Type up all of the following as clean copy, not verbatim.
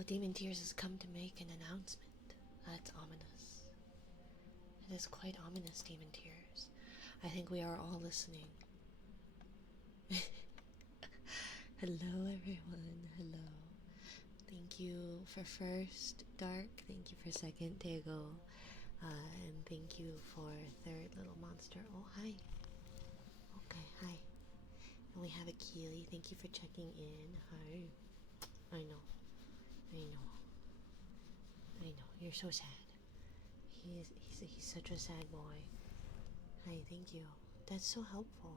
Oh, Demon Tears has come to make an announcement. That's ominous. It is quite ominous, Demon Tears. I think we are all listening. Hello, everyone. Hello. Thank you for first, Dark. Thank you for second, Tego. And thank you for third, Little Monster. Oh, hi. Okay, hi. And we have a Keely. Thank you for checking in. Hi. I know. I know. I know. You're so sad. He's such a sad boy. Hi, thank you. That's so helpful.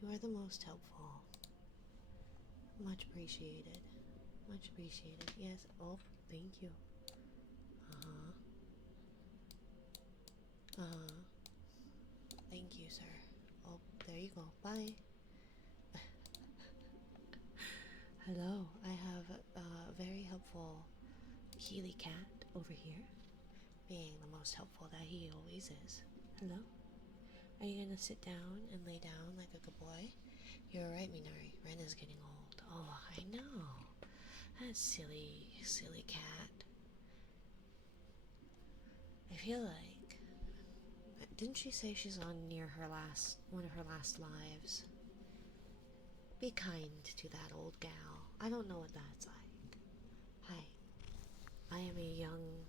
You are the most helpful. Much appreciated. Much appreciated. Yes. Oh, thank you. Thank you, sir. Oh, there you go. Bye. Hello. I have a very helpful Healy cat over here, being the most helpful that he always is. Hello. Are you gonna sit down and lay down like a good boy? You're right, Minari. Ren is getting old. Oh, I know. That silly, silly cat. I feel like... Didn't she say she's on near her one of her last lives? Be kind to that old gal. I don't know what that's like. Hi. I am a young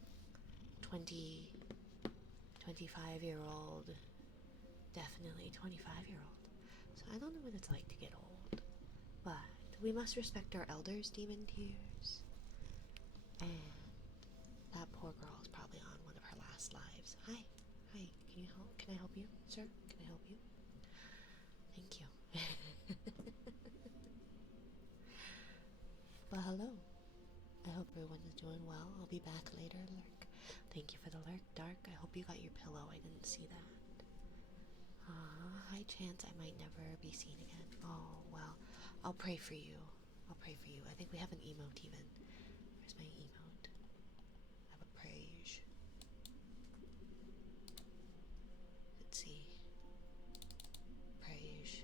25-year-old, definitely 25-year-old. So I don't know what it's like to get old. But we must respect our elders, Demon Tears. And that poor girl is probably on one of her last lives. Hi. Hi. Can I help you, sir? Can I help you? Thank you. Well, hello. I hope everyone is doing well. I'll be back later, Lurk. Thank you for the lurk, Dark. I hope you got your pillow. I didn't see that. High chance I might never be seen again. Oh, well, I'll pray for you. I'll pray for you. I think we have an emote even. Where's my emote? I have a praise. Let's see. Praise.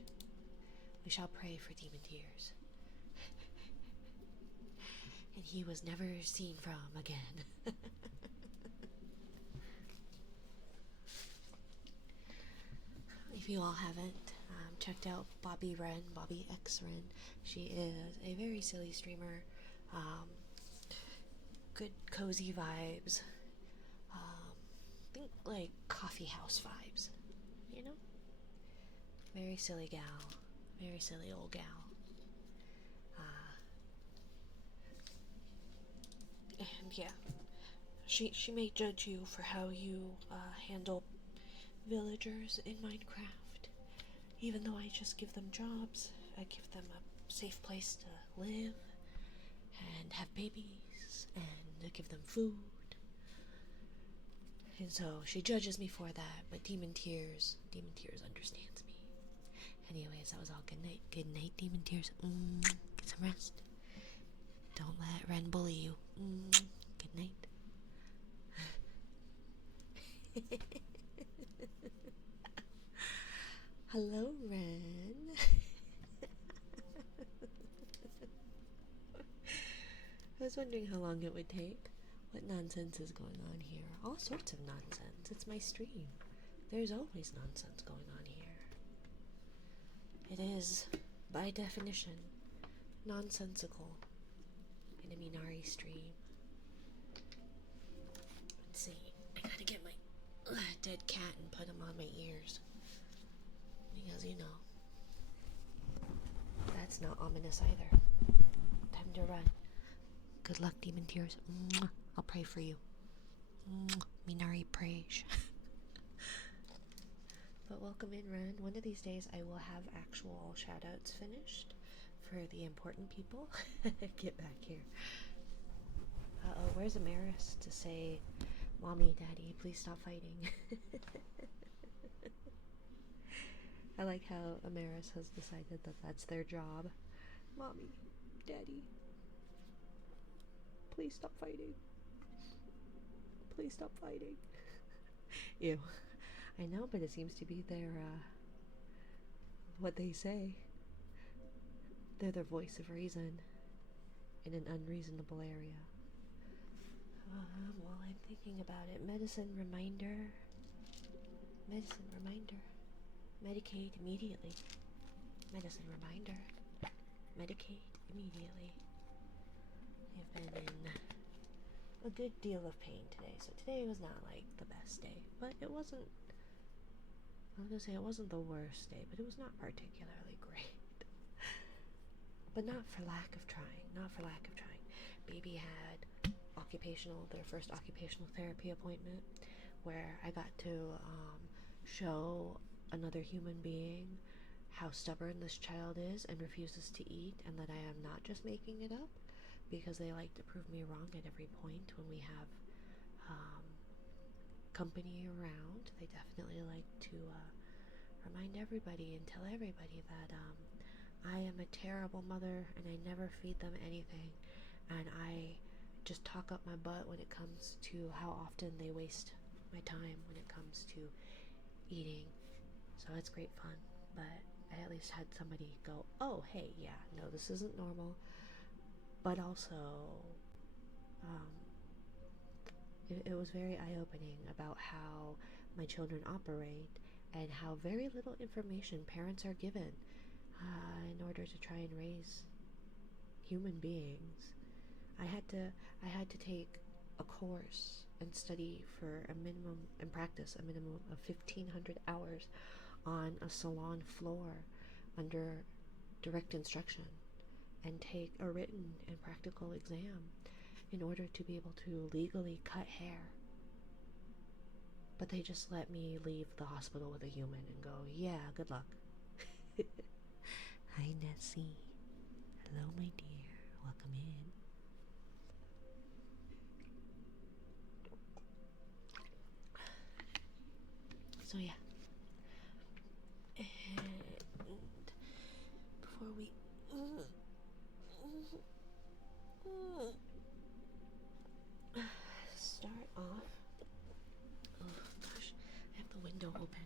We shall pray for Demon Tears. And he was never seen from again. If you all haven't checked out Bobby X Ren, she is a very silly streamer. Good cozy vibes. Think like coffee house vibes, you know? Very silly gal. Very silly old gal. And yeah, she may judge you for how you handle villagers in Minecraft. Even though I just give them jobs, I give them a safe place to live and have babies and give them food. And so she judges me for that, but Demon Tears understands me. Anyways, that was all. Good night. Good night, Demon Tears. Get some rest. Don't let Ren bully you. Good night. Hello, Ren. I was wondering how long it would take. What nonsense is going on here? All sorts of nonsense. It's my stream. There's always nonsense going on here. It is, by definition, nonsensical in a Minari stream. Let's see. I gotta get my dead cat and put him on my ears. Because, you know, that's not ominous either. Time to run. Good luck, Demon Tears. I'll pray for you. Minari praise. But welcome in, Ren. One of these days I will have actual shoutouts finished for the important people. Get back here. Uh-oh, where's Amaris to say, Mommy, Daddy, please stop fighting? I like how Amaris has decided that that's their job. Mommy, Daddy, please stop fighting. Please stop fighting. Ew. I know, but it seems to be their, what they say. They're their voice of reason. in an unreasonable area. While I'm thinking about it, medicine reminder. Medicate immediately. Medicine reminder. Medicate immediately. I've been in a good deal of pain today, so today was not like the best day, but it wasn't, I was gonna say it wasn't the worst day, but it was not particularly great. But not for lack of trying. Baby had their first occupational therapy appointment, where I got to show another human being how stubborn this child is and refuses to eat, and that I am not just making it up, because they like to prove me wrong at every point when we have company around. They definitely like to remind everybody and tell everybody that I am a terrible mother and I never feed them anything, and I just talk up my butt when it comes to how often they waste my time when it comes to eating. So it's great fun, but I at least had somebody go, oh hey, yeah, no, this isn't normal. But also it was very eye-opening about how my children operate and how very little information parents are given in order to try and raise human beings. I had to take a course and study for a minimum and practice a minimum of 1,500 hours on a salon floor under direct instruction, and take a written and practical exam in order to be able to legally cut hair. But they just let me leave the hospital with a human and go, yeah, good luck. Hi, Nessie. Hello, my dear. Welcome in. So, yeah. And before we start off, oh gosh, I have the window open.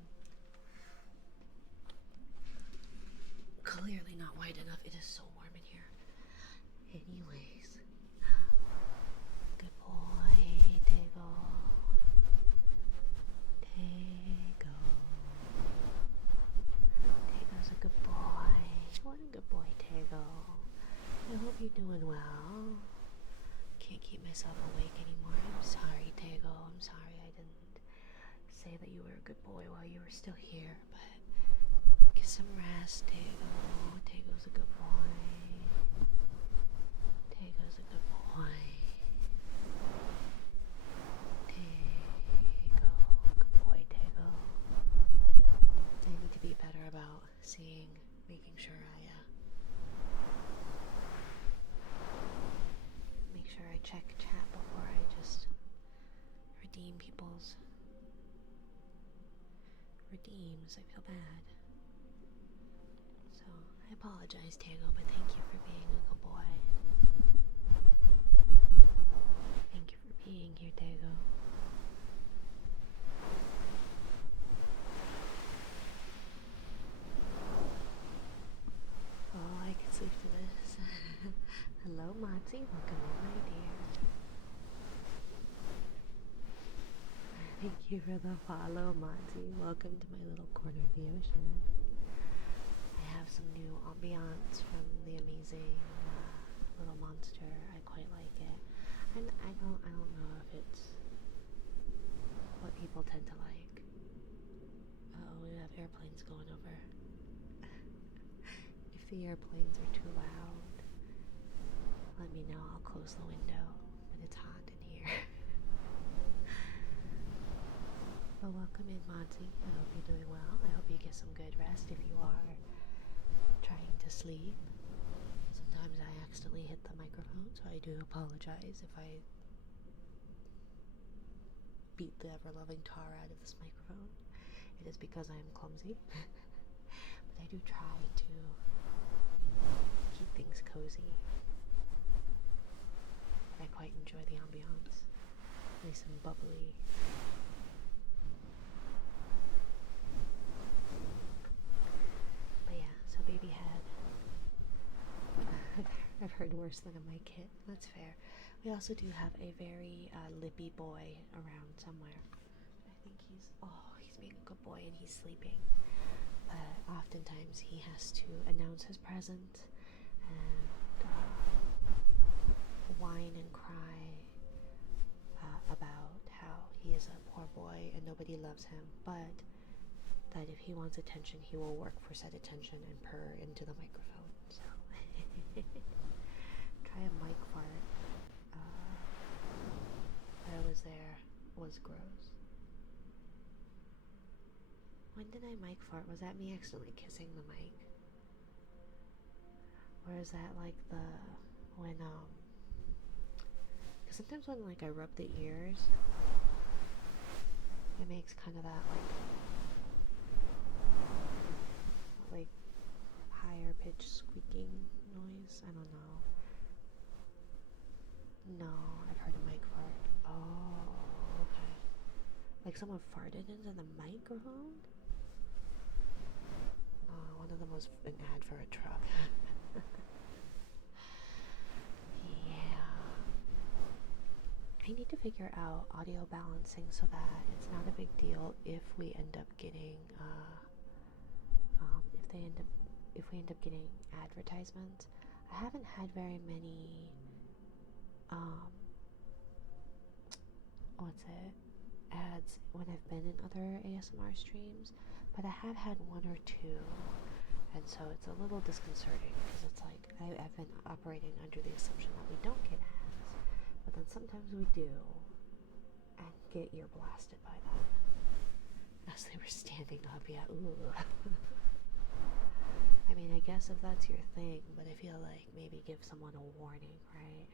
Clearly not wide enough. It is so warm in here. Anyways, good boy, Tego. Tego's a good boy. What a good boy, Tego. I hope you're doing well. Can't keep myself awake anymore. I'm sorry, Tego. I'm sorry I didn't say that you were a good boy while you were still here, but get some rest, Tego. Tego's a good boy. Tego's a good boy. Tego. Good boy, Tego. I need to be better about making sure I check chat before I just redeem people's redeems. I feel bad. So, I apologize, Tego, but thank you for being a good boy. Thank you for being here, Tego. Oh, I can sleep to this. Hello, Matzi. Welcome in, my dear. Thank you for the follow, Monty. Welcome to my little corner of the ocean. I have some new ambiance from the amazing little monster. I quite like it. And I don't know if it's what people tend to like. Oh, we have airplanes going over. If the airplanes are too loud, let me know. I'll close the window. But it's hot in here. Well, welcome in, Monty. I hope you're doing well. I hope you get some good rest if you are trying to sleep. Sometimes I accidentally hit the microphone, so I do apologize if I beat the ever-loving tar out of this microphone. It is because I am clumsy. But I do try to keep things cozy. I quite enjoy the ambiance. Nice and bubbly. But yeah, so baby had I've heard worse than a mic hit. That's fair. We also do have a very lippy boy around somewhere. I think he's being a good boy and he's sleeping. But oftentimes he has to announce his presence and whine and cry about how he is a poor boy and nobody loves him, but that if he wants attention, he will work for said attention and purr into the microphone. So, try a mic fart. I was there. Was gross. When did I mic fart? Was that me accidentally kissing the mic? Or is that like when because sometimes when like I rub the ears, it makes kind of that like higher pitched squeaking noise. I don't know. No, I've heard a mic fart. Oh, okay. Like someone farted into the microphone? Oh, one of them was an ad for a truck. Yeah. I need to figure out audio balancing so that it's not a big deal if we end up getting if we end up getting advertisements. I haven't had very many ads when I've been in other ASMR streams, but I have had one or two, and so it's a little disconcerting because it's like I've been operating under the assumption that we don't get ads, but then sometimes we do and get ear blasted by that. As they were standing up, yeah, ooh. I mean, I guess if that's your thing, but I feel like maybe give someone a warning, right?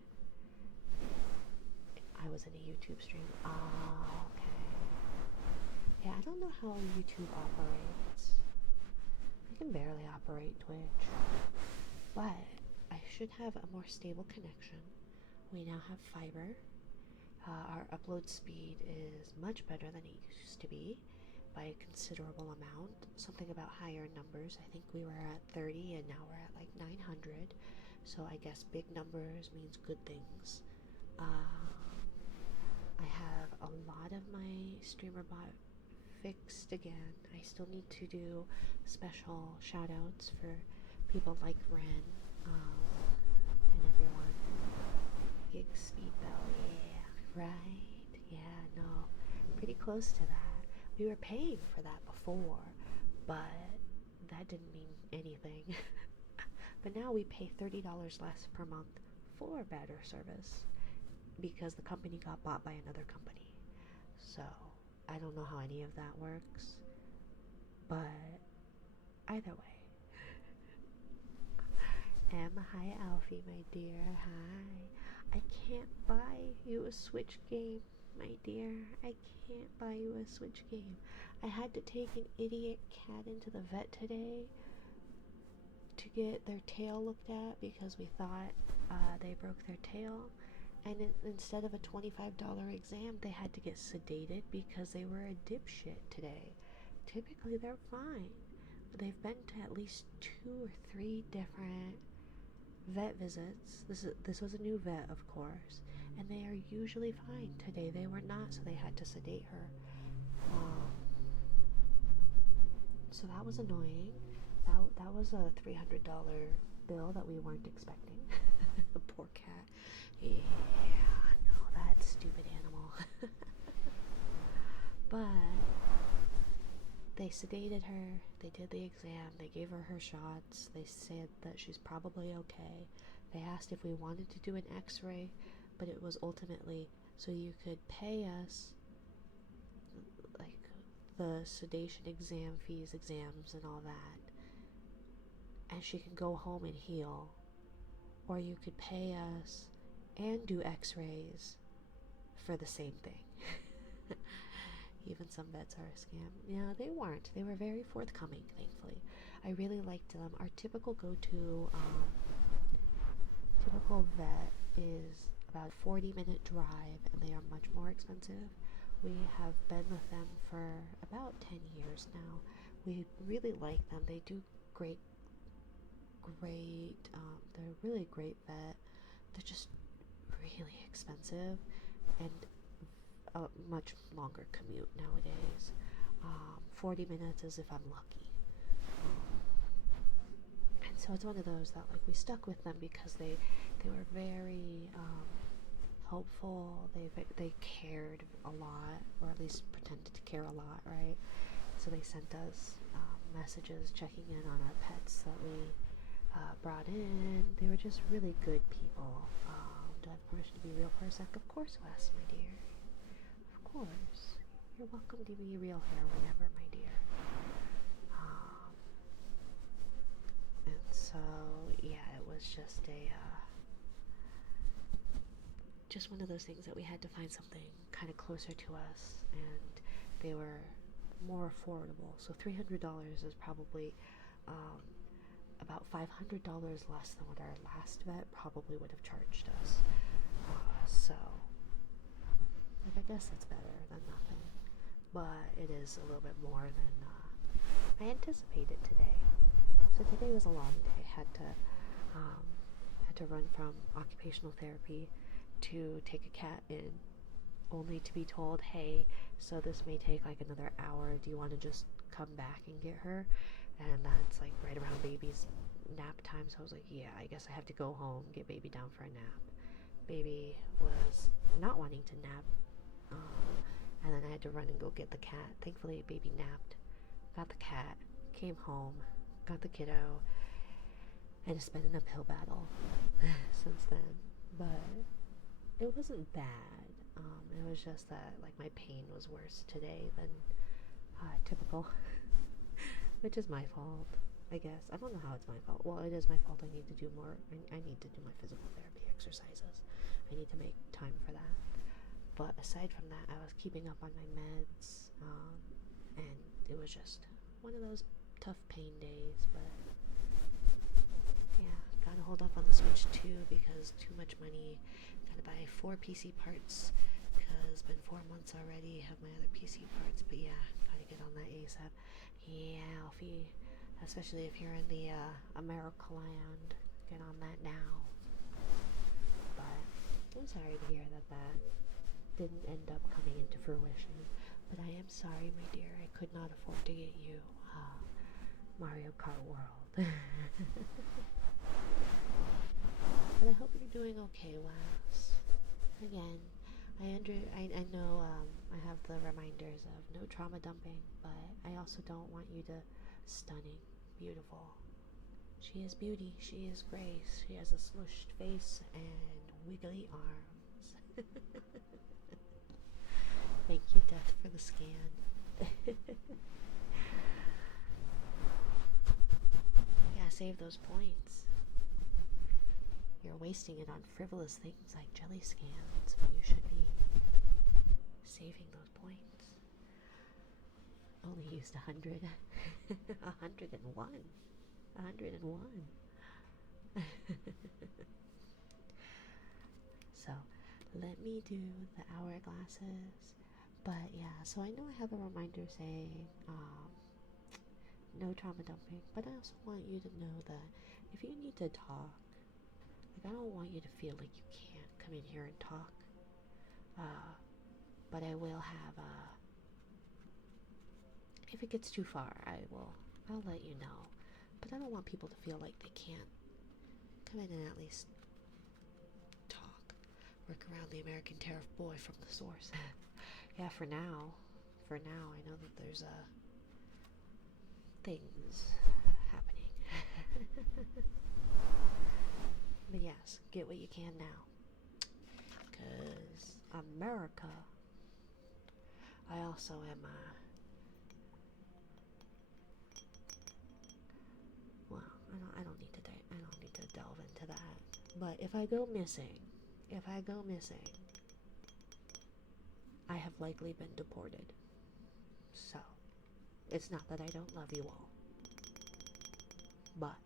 I was in a YouTube stream. Ah, okay. Yeah, I don't know how YouTube operates. I can barely operate Twitch. But I should have a more stable connection. We now have fiber. Our upload speed is much better than it used to be by a considerable amount. Something about higher numbers. I think we were at 30 and now we're at like 900. So I guess big numbers means good things. I have a lot of my streamer bot fixed again. I still need to do special shout outs for people like Ren and everyone. Gig speed bell, yeah, right, yeah, no, pretty close to that. We were paying for that before, but that didn't mean anything. But now we pay $30 less per month for better service because the company got bought by another company. So I don't know how any of that works, but either way. Emma, hi Alfie, my dear, hi. I can't buy you a Switch game, my dear. I can't buy you a Switch game. I had to take an idiot cat into the vet today to get their tail looked at because we thought they broke their tail. And instead of a $25 exam, they had to get sedated because they were a dipshit today. Typically, they're fine. But they've been to at least 2 or 3 different vet visits. This was a new vet, of course. And they are usually fine. Today, they were not, so they had to sedate her. So that was annoying. That was a $300 bill that we weren't expecting. The poor cat. Yeah, no, that stupid animal. But they sedated her, they did the exam, they gave her shots, they said that she's probably okay. They asked if we wanted to do an x-ray, but it was ultimately so you could pay us like the sedation exam fees, exams and all that, and she can go home and heal, or you could pay us and do x-rays for the same thing. Even some vets are a scam. Yeah, they weren't. They were very forthcoming, thankfully. I really liked them. Our typical go-to typical vet is about a 40-minute drive, and they are much more expensive. We have been with them for about 10 years now. We really like them. They do great, they're a really great vet. they're just really expensive and a much longer commute nowadays. 40 minutes as if I'm lucky. And so it's one of those that like we stuck with them because they were very helpful. They cared a lot, or at least pretended to care a lot, right? So they sent us messages checking in on our pets that we brought in. They were just really good people. Do I have permission to be real for a sec? Of course, Wes, my dear. Of course. You're welcome to be real here whenever, my dear. And so, yeah, it was just one of those things that we had to find something kind of closer to us, and they were more affordable. So $300 is probably about $500 less than what our last vet probably would have charged us. So, like, I guess that's better than nothing, but it is a little bit more than I anticipated today. So today was a long day. Had to run from occupational therapy to take a cat in, only to be told, hey, so this may take like another hour. Do you want to just come back and get her? And that's like right around baby's nap time. So I was like, yeah, I guess I have to go home, get baby down for a nap. Baby was not wanting to nap. And then I had to run and go get the cat. Thankfully, baby napped, got the cat, came home, got the kiddo, and it's been an uphill battle since then. But it wasn't bad. It was just that like my pain was worse today than typical, which is my fault, I guess. I don't know how it's my fault. Well, it is my fault. I need to do more. I need to do my physical therapy exercises. I need to make time for that. But aside from that, I was keeping up on my meds, and it was just one of those tough pain days. But yeah, gotta hold up on the Switch too, because too much money. Gotta buy 4 PC parts, because it's been 4 months already. Have my other PC parts, but yeah, gotta get on that ASAP. Yeah, Alfie, especially if you're in the America land, get on that now. But I'm sorry to hear that didn't end up coming into fruition. But I am sorry, my dear, I could not afford to get you Mario Kart World. But I hope you're doing okay, Wes. Again, I know I have the reminders of no trauma dumping, but I also don't want you to stunning, beautiful. She is beauty, she is grace, she has a smushed face and wiggly arms. Thank you, Death, for the scan. Yeah, save those points. You're wasting it on frivolous things like jelly scans when you should be saving those points. Only used 100. 101. 101. So, let me do the hourglasses. But yeah, so I know I have a reminder saying no trauma dumping, but I also want you to know that if you need to talk, like, I don't want you to feel like you can't come in here and talk. But I will have if it gets too far, I'll let you know. But I don't want people to feel like they can't come in and at least talk. Work around the American Tariff Boy from the source. Yeah, for now, I know that there's things happening. But yes, get what you can now. Because America, I also am, well, I don't need to delve into that. But if I go missing, I have likely been deported. So, it's not that I don't love you all. But,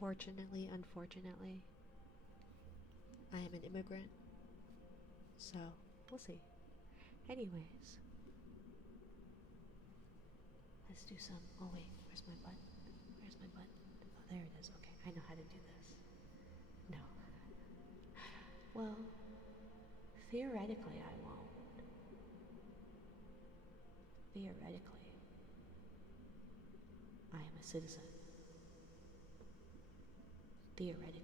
fortunately, unfortunately, I am an immigrant. So, we'll see. Anyways, let's do some, oh wait, where's my button? Oh, there it is, okay. I know how to do this. No. Well, theoretically, I won't. Theoretically, I am a citizen. Theoretically.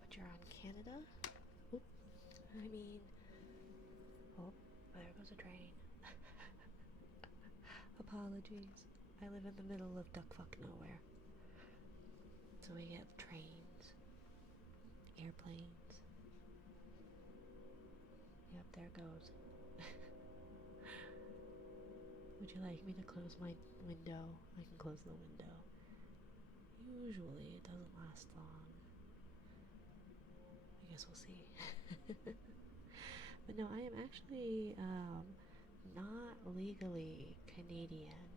But you're on Canada? Oop. I mean, oh, there goes a train. Apologies. I live in the middle of duckfuck nowhere. So we get trains, airplanes. Yep, there goes. Would you like me to close my window? I can close the window. Usually it doesn't last long. I guess we'll see. But no, I am actually not legally Canadian.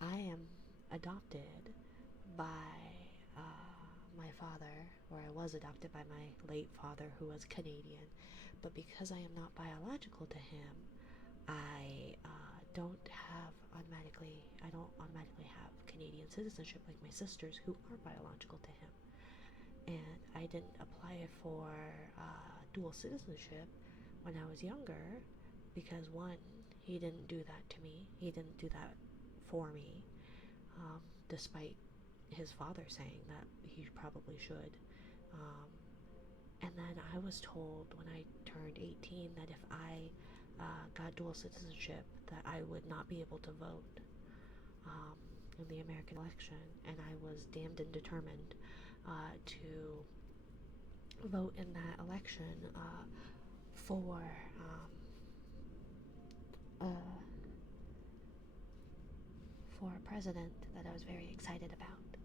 I am adopted by my father, or I was adopted by my late father, who was Canadian. But because I am not biological to him, I I don't automatically have Canadian citizenship like my sisters who are biological to him. And I didn't apply for dual citizenship when I was younger because, one, he didn't do that to me. He didn't do that for me, despite his father saying that he probably should. And then I was told when I turned 18 that if I got dual citizenship, that I would not be able to vote in the American election, and I was damned and determined to vote in that election for uh, for a president that I was very excited about.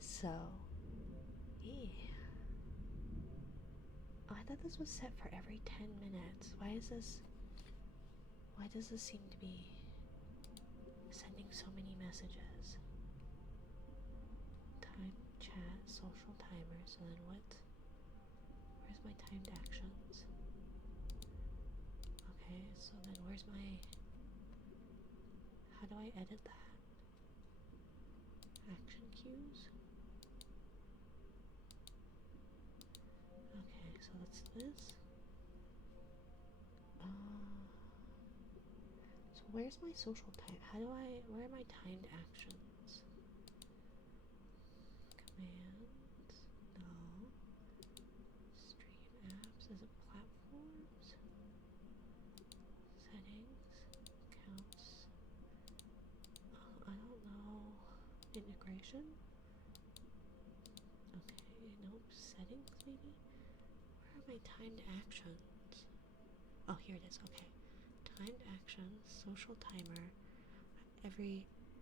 So, yeah. Oh, I thought this was set for every 10 minutes. Why does this seem to be sending so many messages? Time, chat, social timer. So then where's my timed actions? Okay, so then where's my, how do I edit that? Action cues? Okay, so that's this. So where's my social time? Where are my timed actions? Commands? No. Stream apps? Is it platforms? Settings? Counts? I don't know. Integration? Okay, nope. Settings maybe? Where are my timed actions? Oh, here it is. Okay. Timed actions, social timer.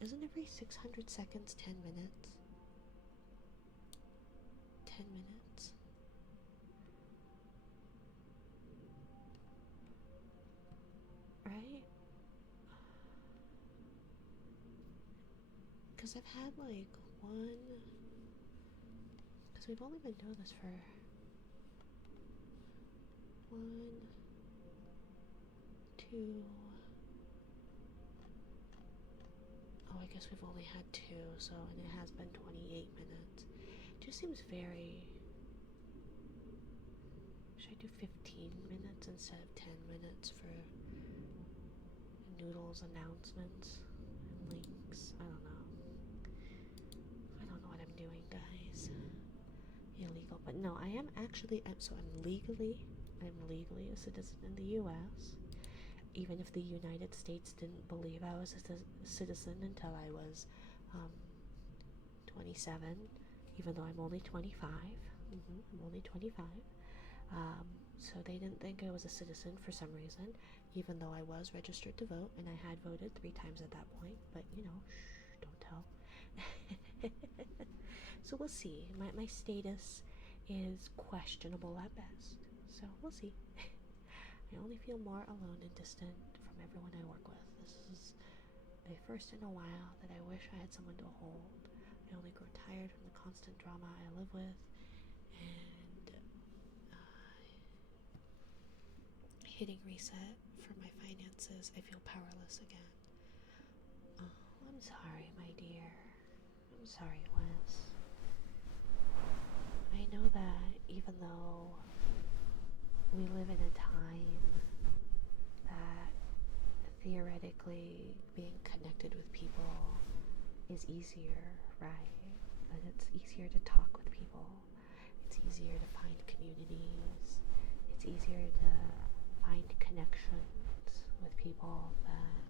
Isn't every 600 seconds 10 minutes? 10 minutes? because I've had like one, because we've only been doing this for one, two. Oh, I guess we've only had two, so, and it has been 28 minutes. Just seems very. Should I do 15 minutes instead of 10 minutes for Noodle's announcements and links? I don't know. I don't know what I'm doing, guys. Illegal, but no, I am actually. I'm legally a citizen in the U.S. Even if the United States didn't believe I was a citizen until I was 27, even though I'm only 25. I'm only 25. So they didn't think I was a citizen for some reason, even though I was registered to vote, and I had voted 3 times at that point, but shh, don't tell. So we'll see. My status is questionable at best, so we'll see. I only feel more alone and distant from everyone I work with. This is the first in a while that I wish I had someone to hold. I only grow tired from the constant drama I live with, and hitting reset for my finances, I feel powerless again. Oh, I'm sorry, my dear. I'm sorry, Wes. I know that even though we live in a time that theoretically being connected with people is easier, right? That it's easier to talk with people. It's easier to find communities. It's easier to find connections with people that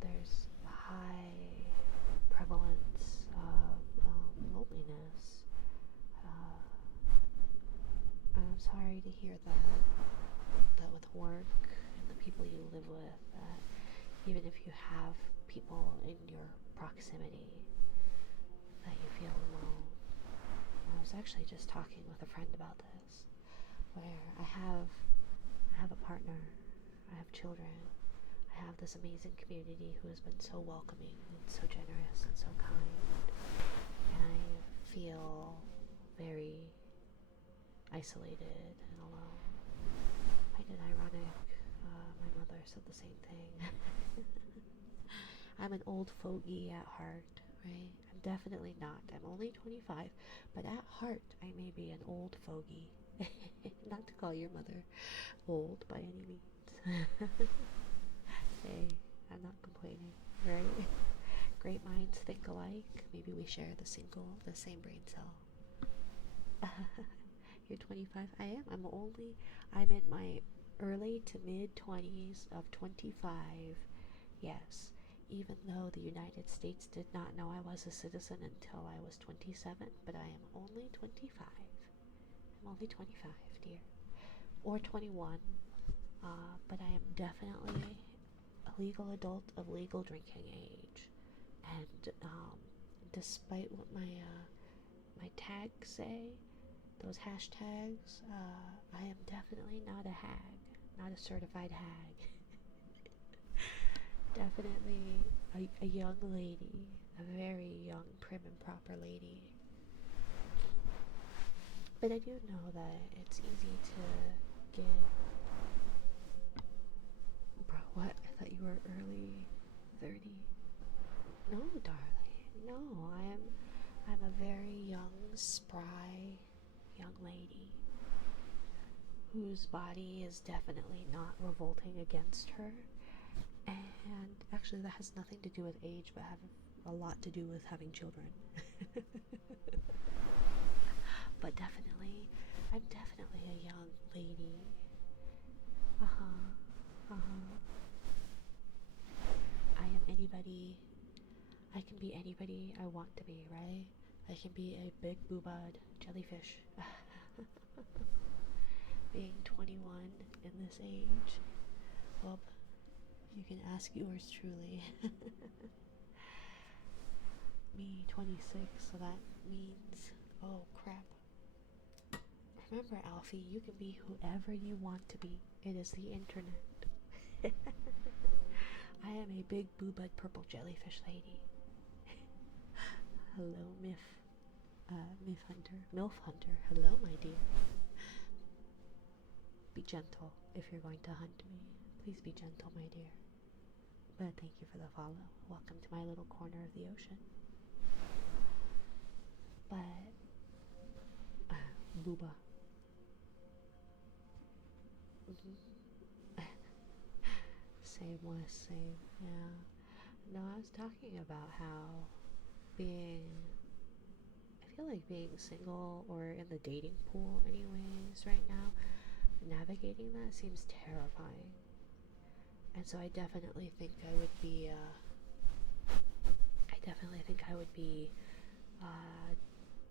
there's a high prevalence of loneliness. I'm sorry to hear that with work and the people you live with, that even if you have people in your proximity, that you feel alone. I was actually just talking with a friend about this, where I have a partner, I have children, I have this amazing community who has been so welcoming and so generous and so kind, and I feel very isolated and alone. I did ironic. My mother said the same thing. I'm an old fogey at heart, right? I'm definitely not. I'm only 25, but at heart, I may be an old fogey. Not to call your mother old by any means. Hey, I'm not complaining, right? Great minds think alike. Maybe we share the same brain cell. You're 25? I am. I'm in my early to mid 20s of 25. Yes, even though the United States did not know I was a citizen until I was 27, but I am only 25. I'm only 25, dear. Or 21. But I am definitely a legal adult of legal drinking age. And despite what my tags say, those hashtags, I am definitely not a hag, not a certified hag. Definitely a young lady, a very young, prim and proper lady. But I do know that it's easy to get. Bro, what? I thought you were early 30. No, darling. No, I'm a very young, spry young lady whose body is definitely not revolting against her. And actually that has nothing to do with age, but have a lot to do with having children. But I'm definitely a young lady. I am anybody. I can be anybody I want to be, right? I can be a big boobad jellyfish. Being 21 in this age, well, you can ask yours truly. Me, 26, so that means, oh crap. Remember, Alfie, you can be whoever you want to be. It is the internet. I am a big boobad purple jellyfish lady. Hello, Myth Hunter. MILF Hunter. Hello, my dear. Be gentle if you're going to hunt me. Please be gentle, my dear. But thank you for the follow. Welcome to my little corner of the ocean. But, booba. Same was same. Yeah. No, I was talking about how being, I feel like being single or in the dating pool anyways right now, navigating that seems terrifying. And so I definitely think I would be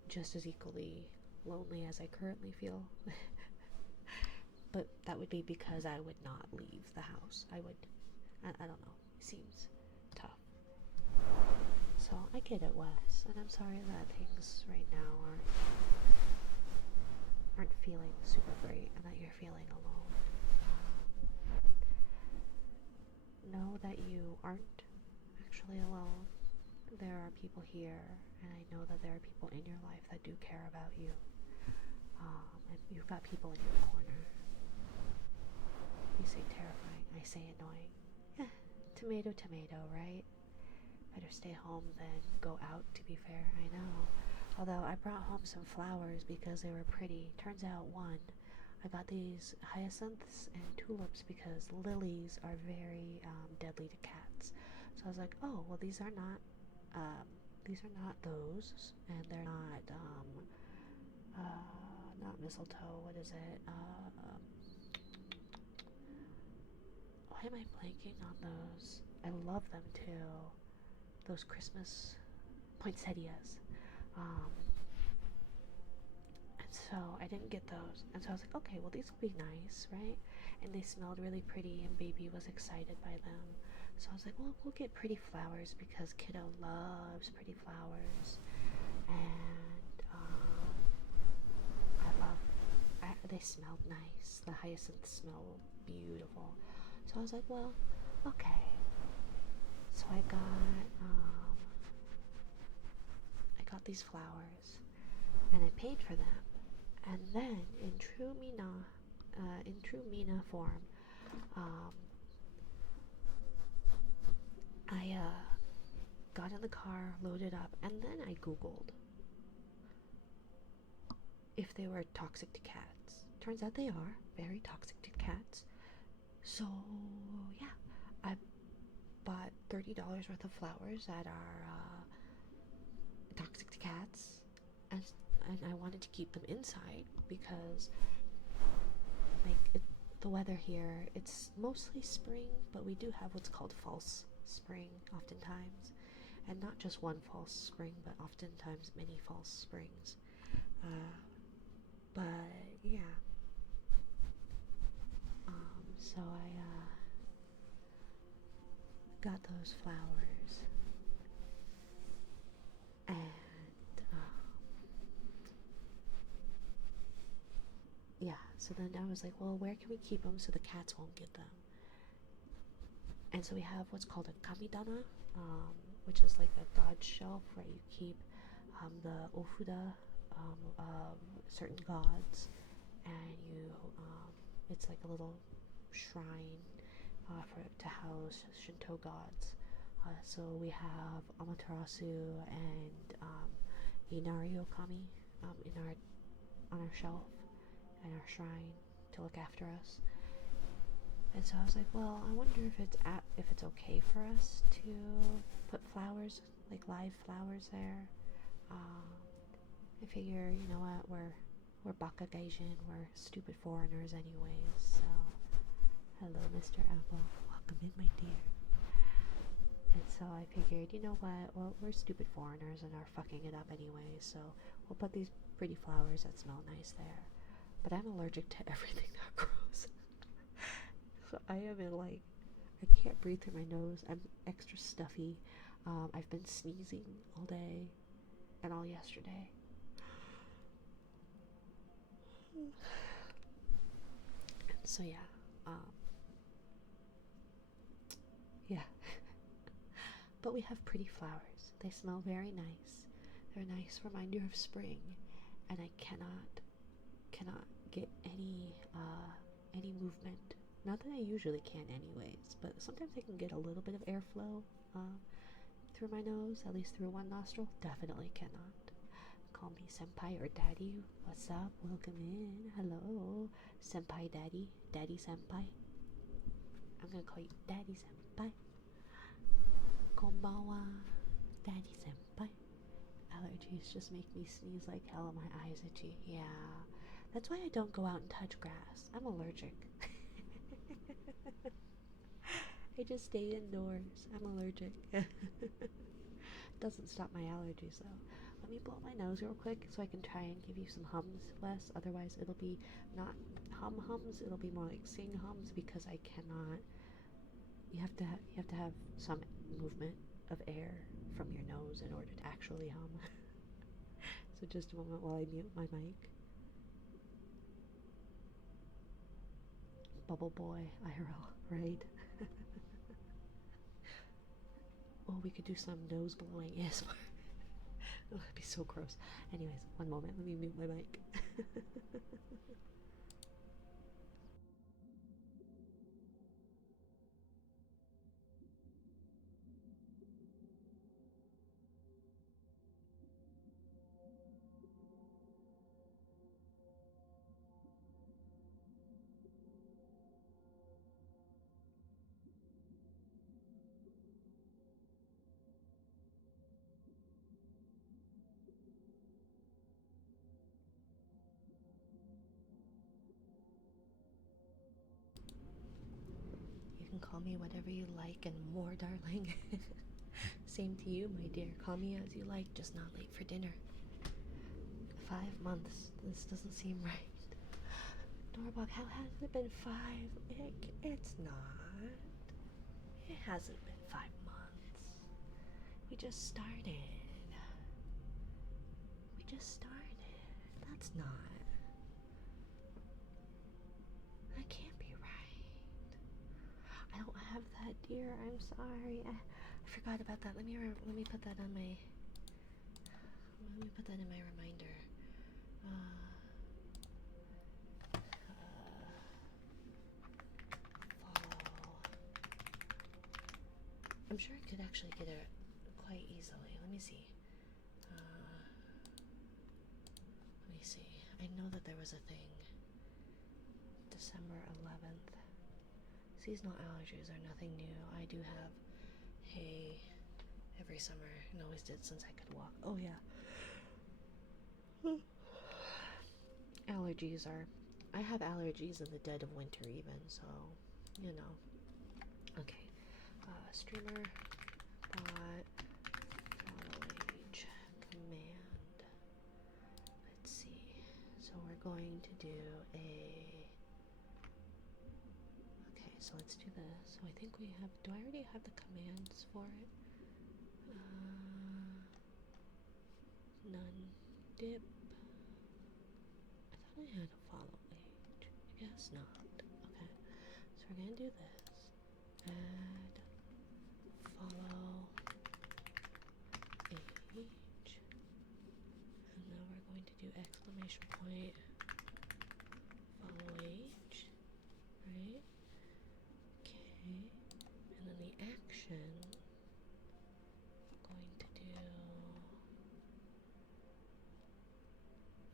just as equally lonely as I currently feel. But that would be because I would not leave the house. I don't know. It seems tough. So I get it, Wes, and I'm sorry that things right now aren't feeling super great and that you're feeling alone. Know that you aren't actually alone. There are people here, and I know that there are people in your life that do care about you. And you've got people in your corner. You say terrifying, I say annoying. Tomato, tomato, right? Better stay home than go out, to be fair, I know. Although I brought home some flowers because they were pretty. Turns out, one, I got these hyacinths and tulips because lilies are very deadly to cats. So I was like, oh, well, these are not those, and they're not mistletoe. What is it? Why am I blanking on those? I love them too. Those Christmas poinsettias. And so I didn't get those. And so I was like, okay, well, these will be nice, right? And they smelled really pretty, and baby was excited by them. So I was like, well, we'll get pretty flowers because kiddo loves pretty flowers. And they smelled nice. The hyacinths smell beautiful. So I was like, well, okay. So I got these flowers, and I paid for them. And then, in true Mina form, I got in the car, loaded up, and then I Googled if they were toxic to cats. Turns out they are very toxic to cats. So yeah, I bought $30 worth of flowers that are toxic to cats, and I wanted to keep them inside because the weather here, it's mostly spring, but we do have what's called false spring oftentimes, and not just one false spring, but oftentimes many false springs. But yeah, so I got those flowers, and yeah, so then I was like, well, where can we keep them so the cats won't get them? And so we have what's called a kamidana, which is like a god shelf where you keep the ofuda of certain gods, and it's like a little shrine to house Shinto gods. So we have Amaterasu and Inari Okami on our shelf and our shrine to look after us. And so I was like, well, I wonder if it's okay for us to put flowers, like live flowers there. I figure, you know what, we're Baka Gaijin, we're stupid foreigners anyways. So hello, Mr. Apple, welcome in, my dear. And so I figured, you know what, well, we're stupid foreigners and are fucking it up anyway, so we'll put these pretty flowers that smell nice there. But I'm allergic to everything that grows. So I am I can't breathe through my nose. I'm extra stuffy. I've been sneezing all day and all yesterday. So yeah, yeah. But we have pretty flowers. They smell very nice. a nice reminder of spring, and I cannot get any movement. Not that I usually can, anyways, but sometimes I can get a little bit of airflow through my nose, at least through one nostril. Definitely cannot. Call me senpai or daddy. What's up? Welcome in. Hello, senpai, daddy senpai. I'm gonna call you daddy senpai. Konbanwa, daddy senpai. Allergies just make me sneeze like hell. My eyes itchy. Yeah, that's why I don't go out and touch grass. I'm allergic. I just stay indoors. I'm allergic. Doesn't stop my allergies though. Let me blow my nose real quick so I can try and give you some hums, Wes. Otherwise, it'll be not hums. It'll be more like sing hums because I cannot. You have to have some movement of air from your nose in order to actually hum. So just a moment while I mute my mic. Bubble boy IRL, right? Oh, we could do some nose blowing ASMR. Oh, that'd be so gross. Anyways, one moment. Let me mute my mic. You can call me whatever you like and more, darling. Same to you, my dear. Call me as you like, just not late for dinner. 5 months. This doesn't seem right. Doorbug, how has it been 5? It's not. It hasn't been 5 months. We just started. That's not. That can't be right. I don't have that, dear. I'm sorry. I forgot about that. Let me put that on my. Let me put that in my reminder. Follow. I'm sure I could actually get it quite easily. Let me see. I know that there was a thing. December 11th. Seasonal allergies are nothing new. I do have hay every summer and always did since I could walk. Oh yeah. Allergies are. I have allergies in the dead of winter even, so you know. Okay. Streamer bot follow age command. Let's see. So we're going to do a. Okay, so let's do this. So I think we have. Do I already have the commands for it? None. Dip. I thought I had a follow age. I guess not. Okay. So we're gonna do this. Add follow age. And now we're going to do exclamation point follow age. Right? Okay. And then the action I'm going to do.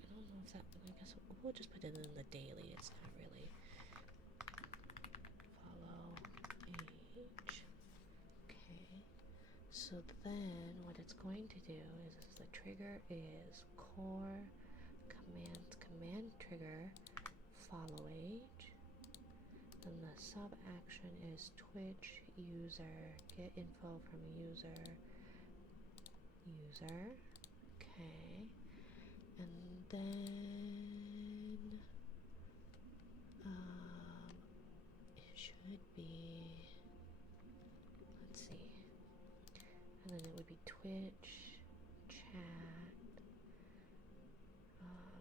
I don't know if that. I guess we'll just put it in the daily. It's not really. Follow age. Okay. So then what it's going to do is the trigger is core command trigger follow age. And the sub action is Twitch user get info from user. Okay. And then it should be, let's see, and then it would be Twitch chat,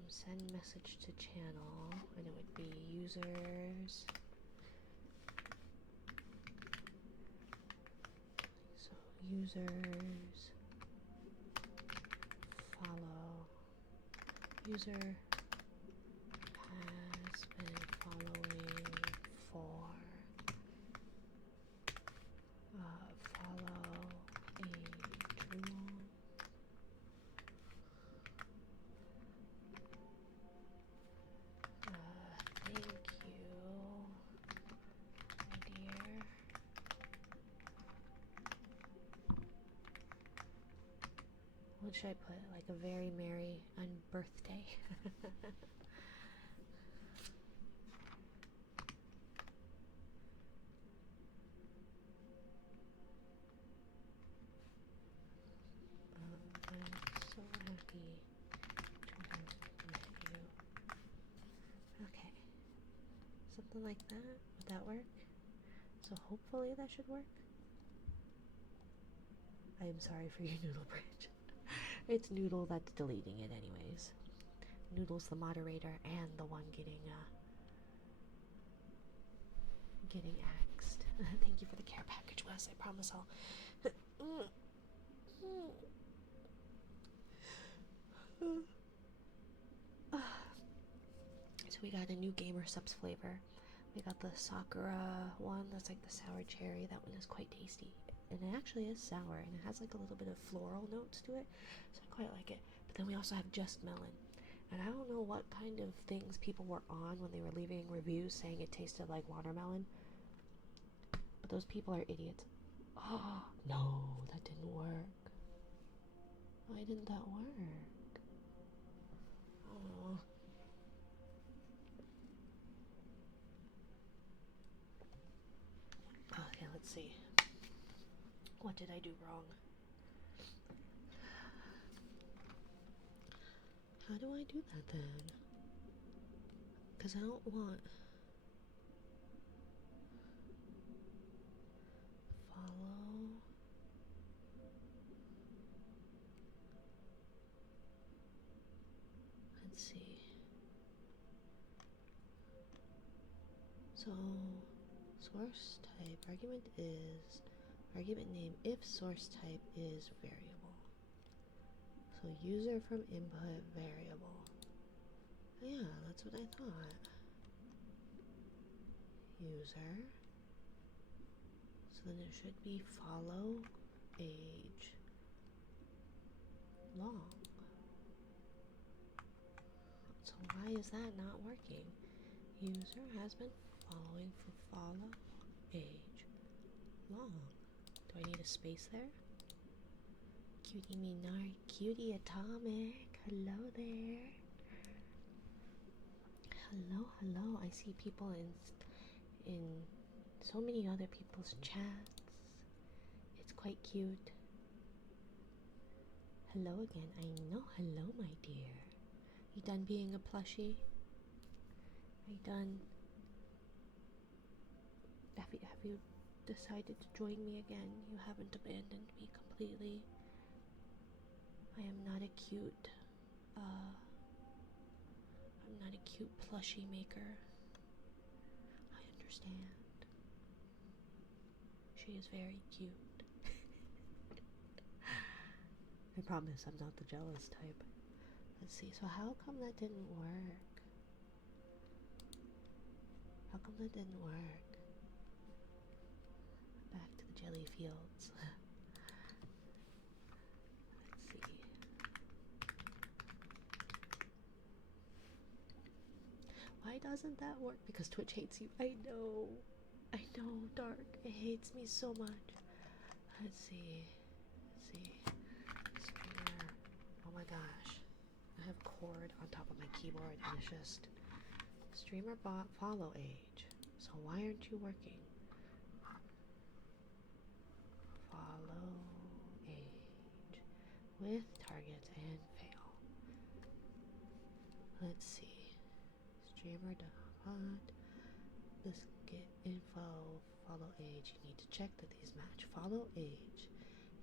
send message to channel, and it would be users. So users follow. User has been following for follow age long. Thank you, my dear. What should I put? Like a very merry birthday. I'm so happy to have met you. Okay, something like that. Would that work? So hopefully that should work. I am sorry for your Noodle Bridge. It's Noodle that's deleting it anyways. Noodle's the moderator and the one getting axed. Thank you for the care package, Wes. I promise I'll So we got a new Gamer Subs flavor. We got the Sakura one that's like the sour cherry. That one is quite tasty. And it actually is sour and it has like a little bit of floral notes to it. So I quite like it. But then we also have Just Melon. And I don't know what kind of things people were on when they were leaving reviews saying it tasted like watermelon. But those people are idiots. Oh, no, that didn't work. Why didn't that work? Oh. Okay, let's see. What did I do wrong? How do I do that then? Because I don't want follow. Let's see. So source type argument is argument name if source type is variable. So user from input variable. Yeah, that's what I thought. User. So then it should be follow age long. So why is that not working? User has been following for follow age long. Do I need a space there? Cutie Minar, Cutie Atomic, hello there. Hello, hello. I see people in so many other people's chats. It's quite cute. Hello again. I know. Hello, my dear. You done being a plushie? Are you done? Have you decided to join me again? You haven't abandoned me completely. I am not a cute, I'm not a cute plushie maker. I understand. She is very cute. I promise I'm not the jealous type. Let's see, so how come that didn't work? How come that didn't work? Back to the jelly fields. Let's see. Why doesn't that work? Because Twitch hates you. I know, Dark. It hates me so much. Let's see. Streamer. Oh my gosh. I have cord on top of my keyboard and it's just streamer bot follow age. So why aren't you working? Follow age with targets and fail. Let's see. Streamer dot biscuit info follow age. You need to check that these match. Follow age.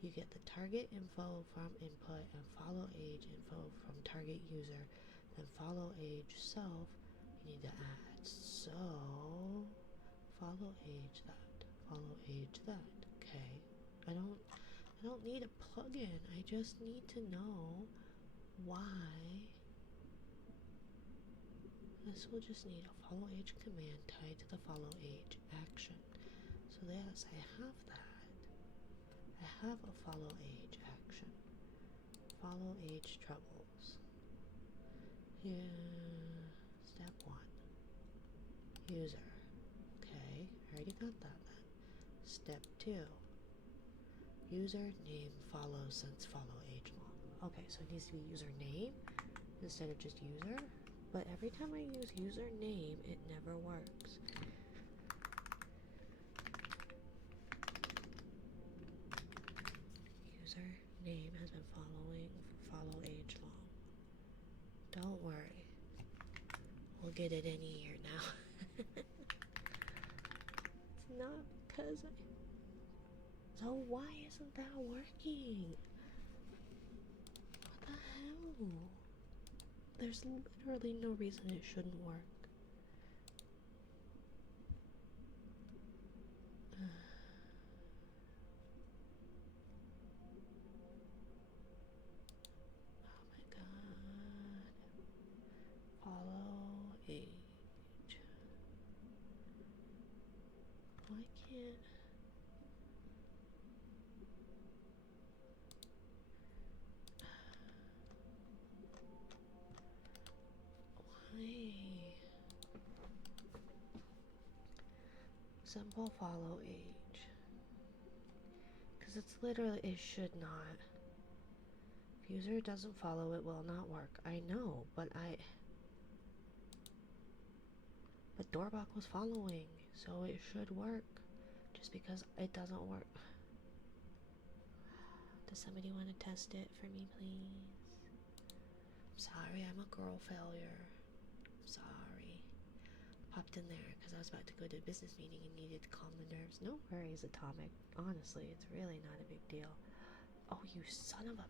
You get the target info from input and follow age info from target user. Then follow age self. You need to add. So follow age that. Follow age that. Okay. I don't need a plugin. I just need to know why this will just need a follow age command tied to the follow age action. So yes, I have that. I have a follow age action. Follow age troubles. Here, step 1. User. Okay, I already got that then. Step 2. User name follows since follow age long. Okay, so it needs to be username instead of just user. But every time I use username, it never works. Username has been following for follow age long. Don't worry. We'll get it any year now. It's not because I... So why isn't that working? What the hell? There's literally no reason it shouldn't work. Oh my god. Follow age. Why can't... Why? Simple follow age. Because it's literally... It should not. If user doesn't follow, it will not work. I know, but But Doorbok was following, so it should work. Just because it doesn't work. Does somebody want to test it for me, please? I'm sorry, I'm a girl failure. I'm sorry. Popped in there because I was about to go to a business meeting and needed to calm the nerves. No worries, Atomic. Honestly, it's really not a big deal. Oh, you son of a...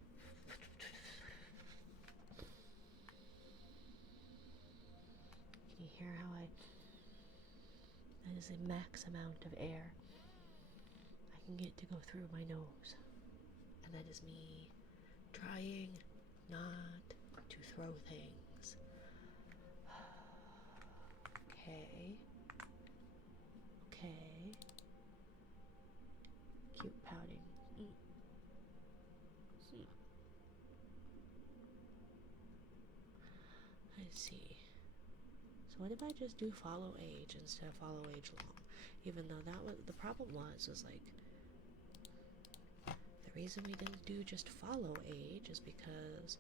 Can you hear how that is a max amount of air I can get to go through my nose. And that is me trying not to throw things. Okay. Okay. Cute pouting. I see. So what if I just do follow age instead of follow age long? Even though that was the problem was like the reason we didn't do just follow age is because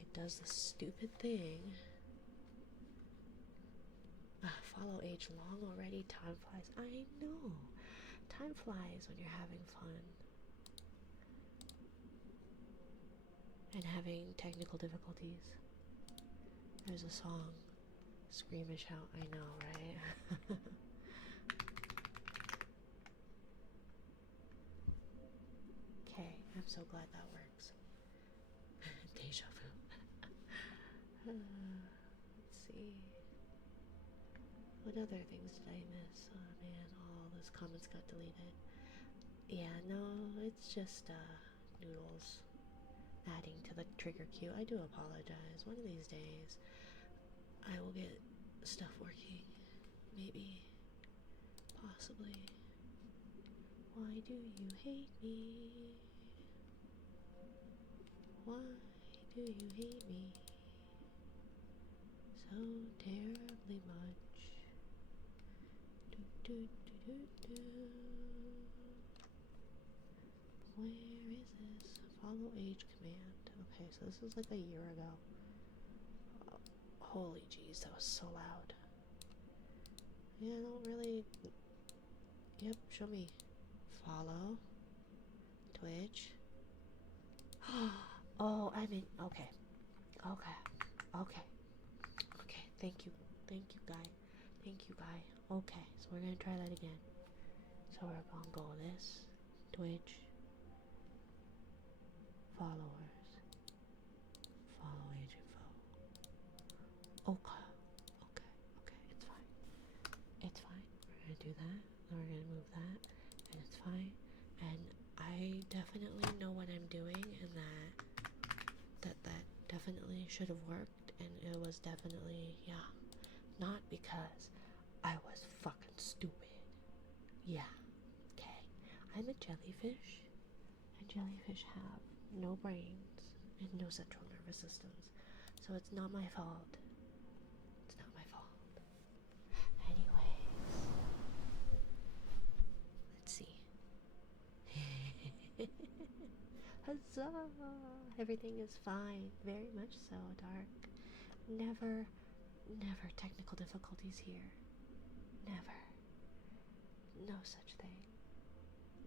it does this stupid thing. Follow age long already. Time flies. I know. Time flies when you're having fun. And having technical difficulties. There's a song. Scream and shout. I know, right? Okay, I'm so glad that works. Deja vu. Let's see. What other things did I miss? Oh man, all those comments got deleted. Yeah, no, it's just noodles adding to the trigger queue. I do apologize. One of these days I will get stuff working. Maybe. Possibly. Why do you hate me? Why do you hate me so terribly much? Do, do, do, do, do. Where is this? Follow age command. Okay, so this is like a year ago. Oh, holy jeez, that was so loud. Yeah, I don't really... Yep, show me. Follow. Twitch. Oh, I mean, okay. Okay. Okay. Okay, thank you. Thank you, guy. Thank you, guy. Okay, so we're gonna try that again. So we're gonna go this. Twitch. Followers. Follow age info. Okay. Okay. Okay, it's fine. It's fine. We're gonna do that. Then we're gonna move that. And it's fine. And I definitely know what I'm doing, and that definitely should have worked, and it was definitely, yeah, not because I was fucking stupid. Yeah, okay. I'm a jellyfish, and jellyfish have no brains and no central nervous systems, so it's not my fault. It's not my fault. Anyways, let's see. Huzzah! Everything is fine. Very much so, Dark. Never, never technical difficulties here. Never. No such thing.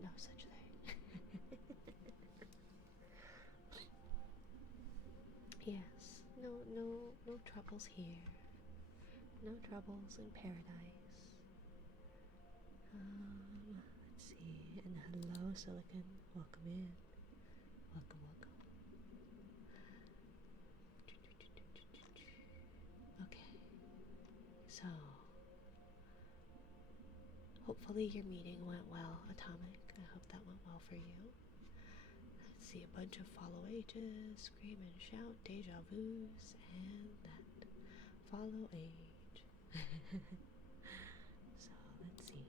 No such thing. Yes. No troubles here. No troubles in paradise. Let's see. And hello, Silicon. Welcome in. Welcome, welcome. Okay. So, hopefully your meeting went well, Atomic. I hope that went well for you. Let's see, a bunch of follow ages, scream and shout, deja vus, and that follow age. So, let's see.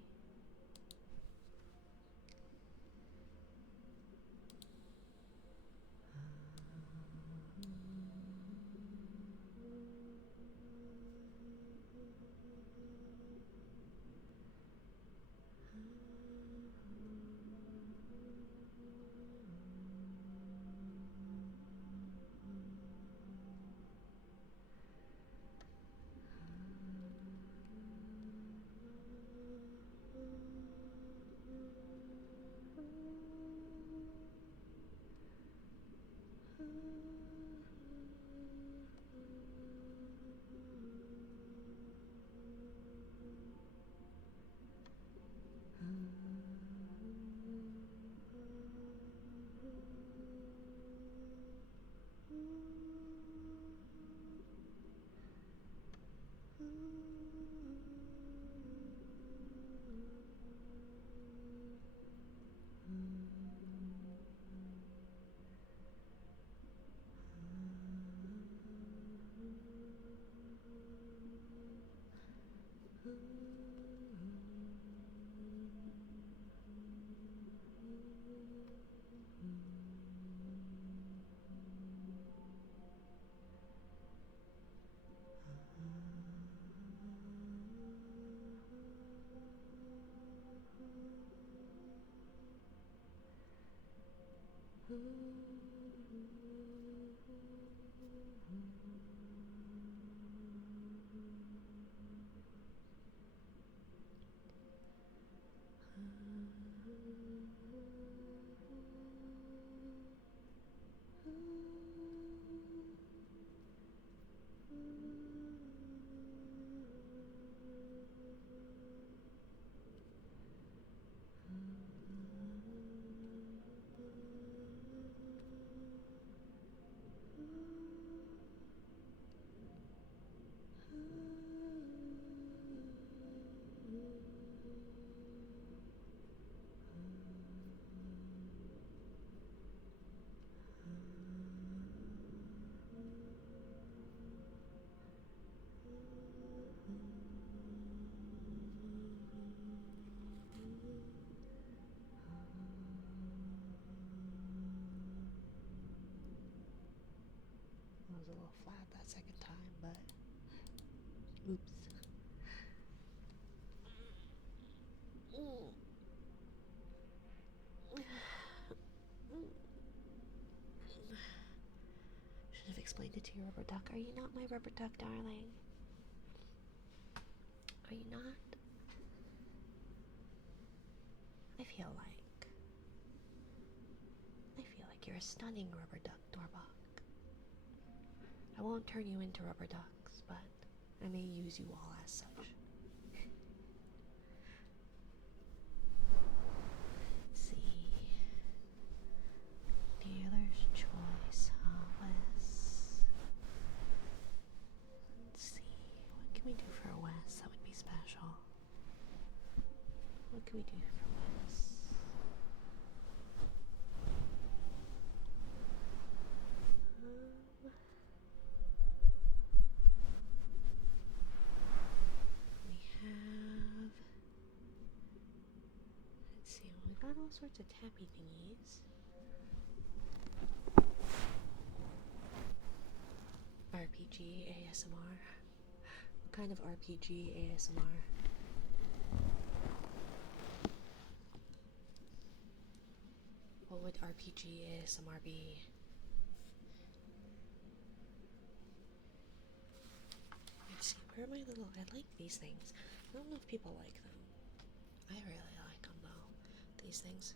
I was a little flat that second time, but oops. Should have explained it to your rubber duck. Are you not my rubber duck, darling? Are you not? I feel like you're a stunning rubber duck, Dorbach. I won't turn you into rubber ducks, but I may use you all as such. Let's see. Dealer's choice, huh, Wes? Let's see. What can we do for Wes that would be special? What can we do for Wes? sorts of tappy thingies. RPG ASMR. What kind of RPG ASMR? What would RPG ASMR be? Let's see, where are my little... I like these things. I don't know if people like them. I really like them though. These things.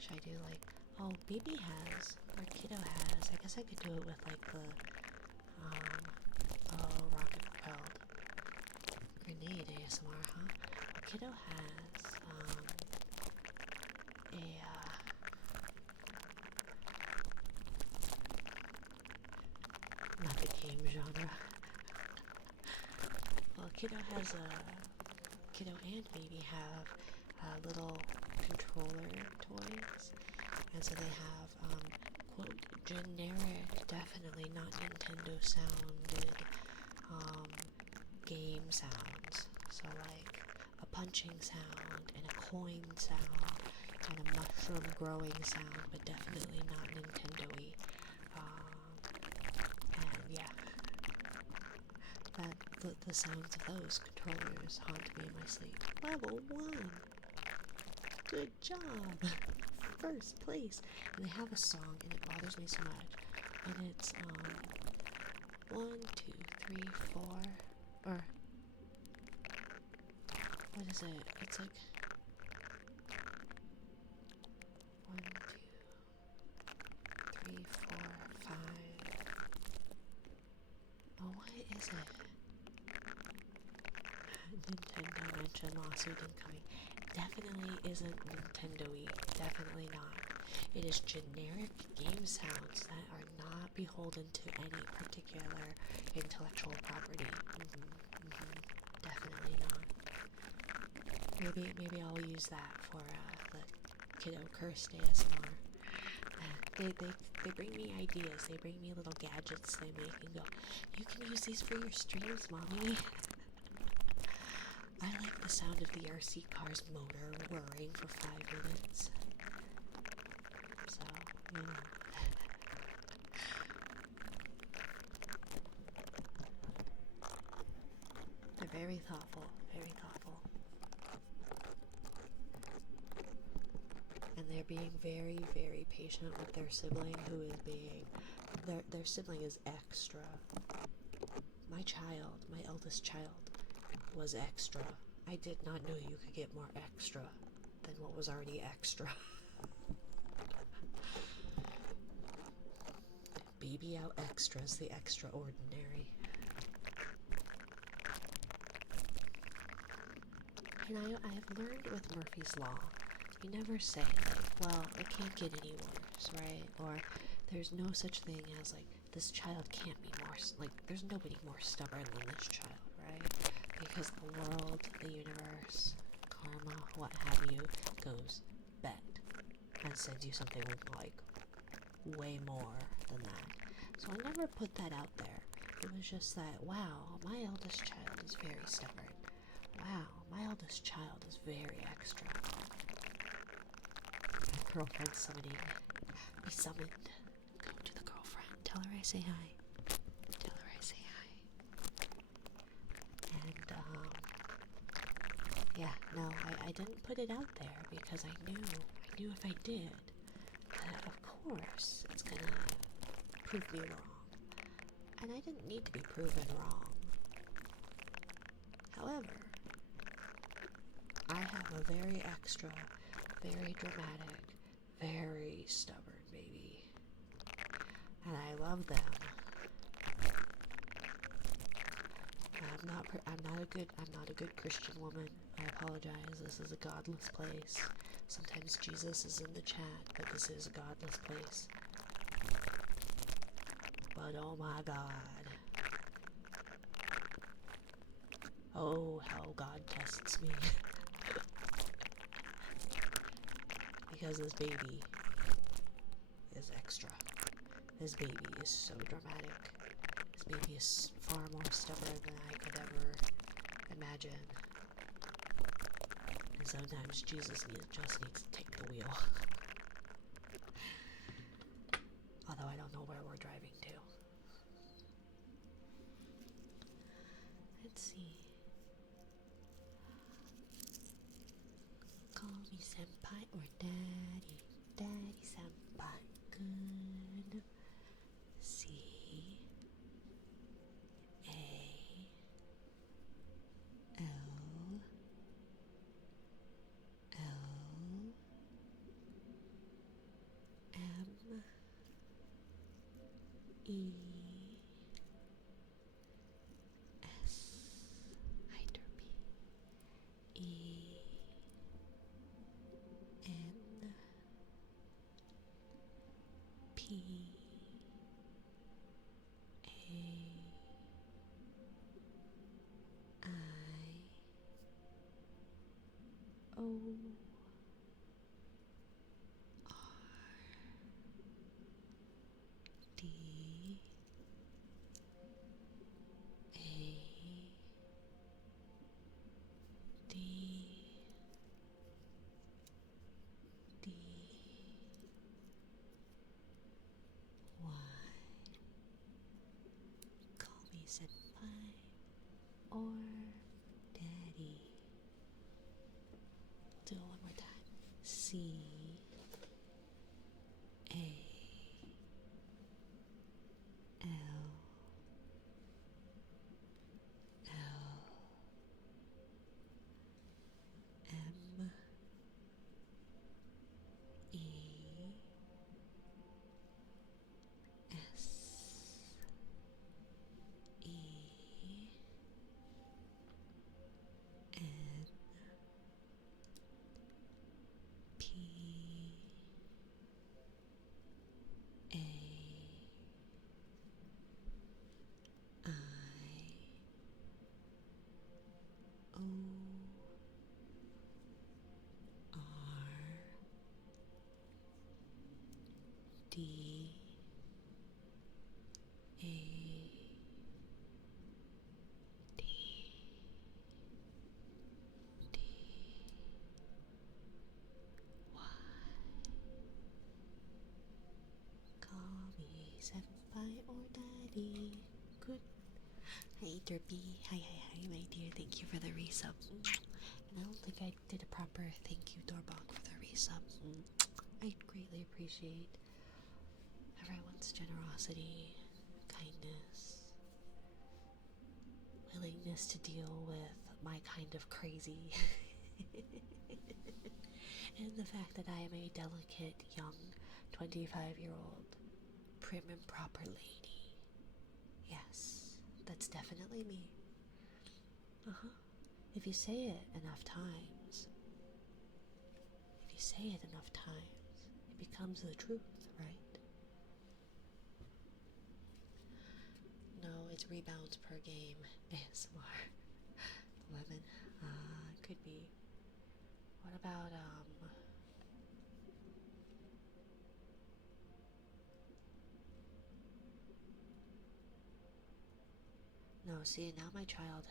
Should I do like... Oh, baby has. Or kiddo has. I guess I could do it with like the... oh, rocket propelled. Grenade ASMR, huh? Well, kiddo has, not the game genre. Well, kiddo has kiddo and baby have little controller toys, and so they have quote generic, definitely not Nintendo sounded game sounds. So like a punching sound and a coin sound and a mushroom growing sound, but definitely not Nintendo-y. And yeah, the sounds of those controllers haunt me in my sleep. Level 1! Good job! First place! And they have a song, and it bothers me so much. And it's, 1, 2, 3, 4, or, what is it? It's like, 1, 2, 3, 4, 5. Oh, what is it? Nintendo mentioned lawsuit incoming. Definitely isn't Nintendo-y. Definitely not. It is generic game sounds that are not beholden to any particular intellectual property. Definitely not. Maybe I'll use that for the kiddo cursed ASMR. They bring me ideas. They bring me little gadgets they make and go, you can use these for your streams, mommy. I like the sound of the RC car's motor whirring for 5 minutes. So, you know. They're very thoughtful, very thoughtful. And they're being very, very patient with their sibling who is being... Their sibling is extra. My child, my eldest child, was extra. I did not know you could get more extra than what was already extra. Baby out extras, the extraordinary. And I have learned with Murphy's Law, you never say, like, well, it can't get any worse, right? Or there's no such thing as, like, this child can't be more, like, there's nobody more stubborn than this child, right? Because the world, the universe, karma, what have you, goes bet and sends you something like way more than that. So I never put that out there. It was just that, wow, my eldest child is very stubborn. Wow, my eldest child is very extra. My girlfriend's summoning. Be summoned. Go to the girlfriend. Tell her I say hi. Tell her I say hi. And, yeah, no, I didn't put it out there because I knew if I did, that of course it's gonna prove me wrong. And I didn't need to be proven wrong. However, I have a very extra, very dramatic, very stubborn baby. And I love them. I'm not a good Christian woman. I apologize. This is a godless place. Sometimes Jesus is in the chat, but this is a godless place. But oh my God. Oh, how God tests me. Because this baby is extra. This baby is so dramatic. maybe far more stubborn than I could ever imagine. And sometimes Jesus just needs to take the wheel. Although I don't know where we're driving to. Let's see. Call me senpai or daddy. Daddy senpai. Good. C A L L M E S. Hi, Derpy. E N P A I O R D A D D Y. Call me senpai or daddy. Do it one more time. C A L L M E S E N P A I O R D A D D Y. Call me senpai or daddy. Good. Hi, Derpy. Hi, my dear. Thank you for the resub. And I don't think I did a proper thank you, Doorbog, for the resub. I greatly appreciate everyone's generosity, kindness, willingness to deal with my kind of crazy, and the fact that I am a delicate, young, 25-year-old, prim and proper lady. Yes, that's definitely me. If you say it enough times, it becomes the truth, right? No, it's rebounds per game. ASMR. 11. Could be. What about, No, see, now my child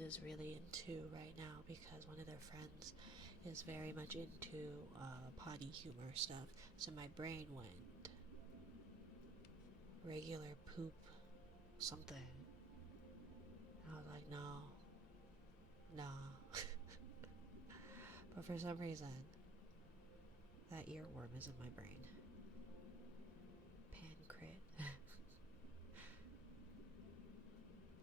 is really into right now because one of their friends is very much into potty humor stuff. So my brain went regular poop something. I was like, no. But for some reason, that earworm is in my brain. Pancrit.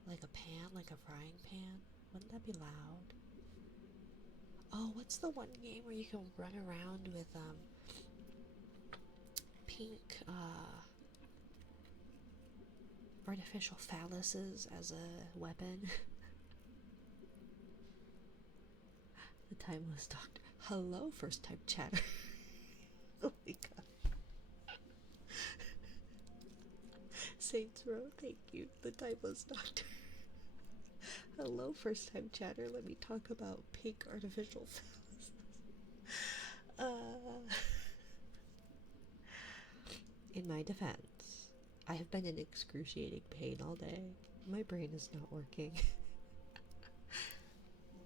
Like a pan, like a frying pan? Wouldn't that be loud? Oh, what's the one game where you can run around with pink artificial phalluses as a weapon? The timeless doctor. Hello, first time chatter. Oh my god. Saints Row, thank you. The timeless doctor. Hello, first time chatter. Let me talk about pink artificial phalluses. In my defense, I have been in excruciating pain all day. My brain is not working.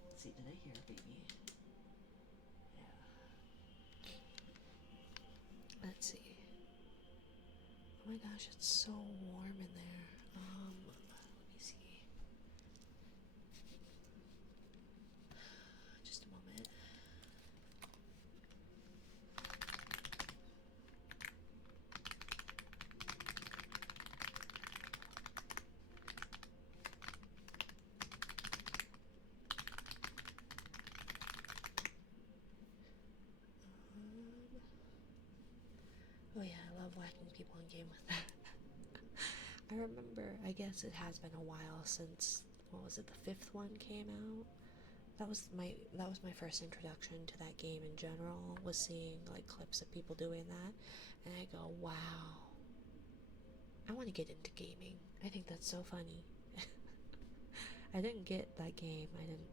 Let's see, did I hear a baby? Yeah. Let's see. Oh my gosh, it's so warm in there. Let me see. Just a moment. Oh yeah, I love whacking people in game with that. I remember, I guess it has been a while since, what was it, the fifth one came out? That was my first introduction to that game in general, was seeing like clips of people doing that, and I go, wow, I want to get into gaming. I think that's so funny. I didn't get that game, I didn't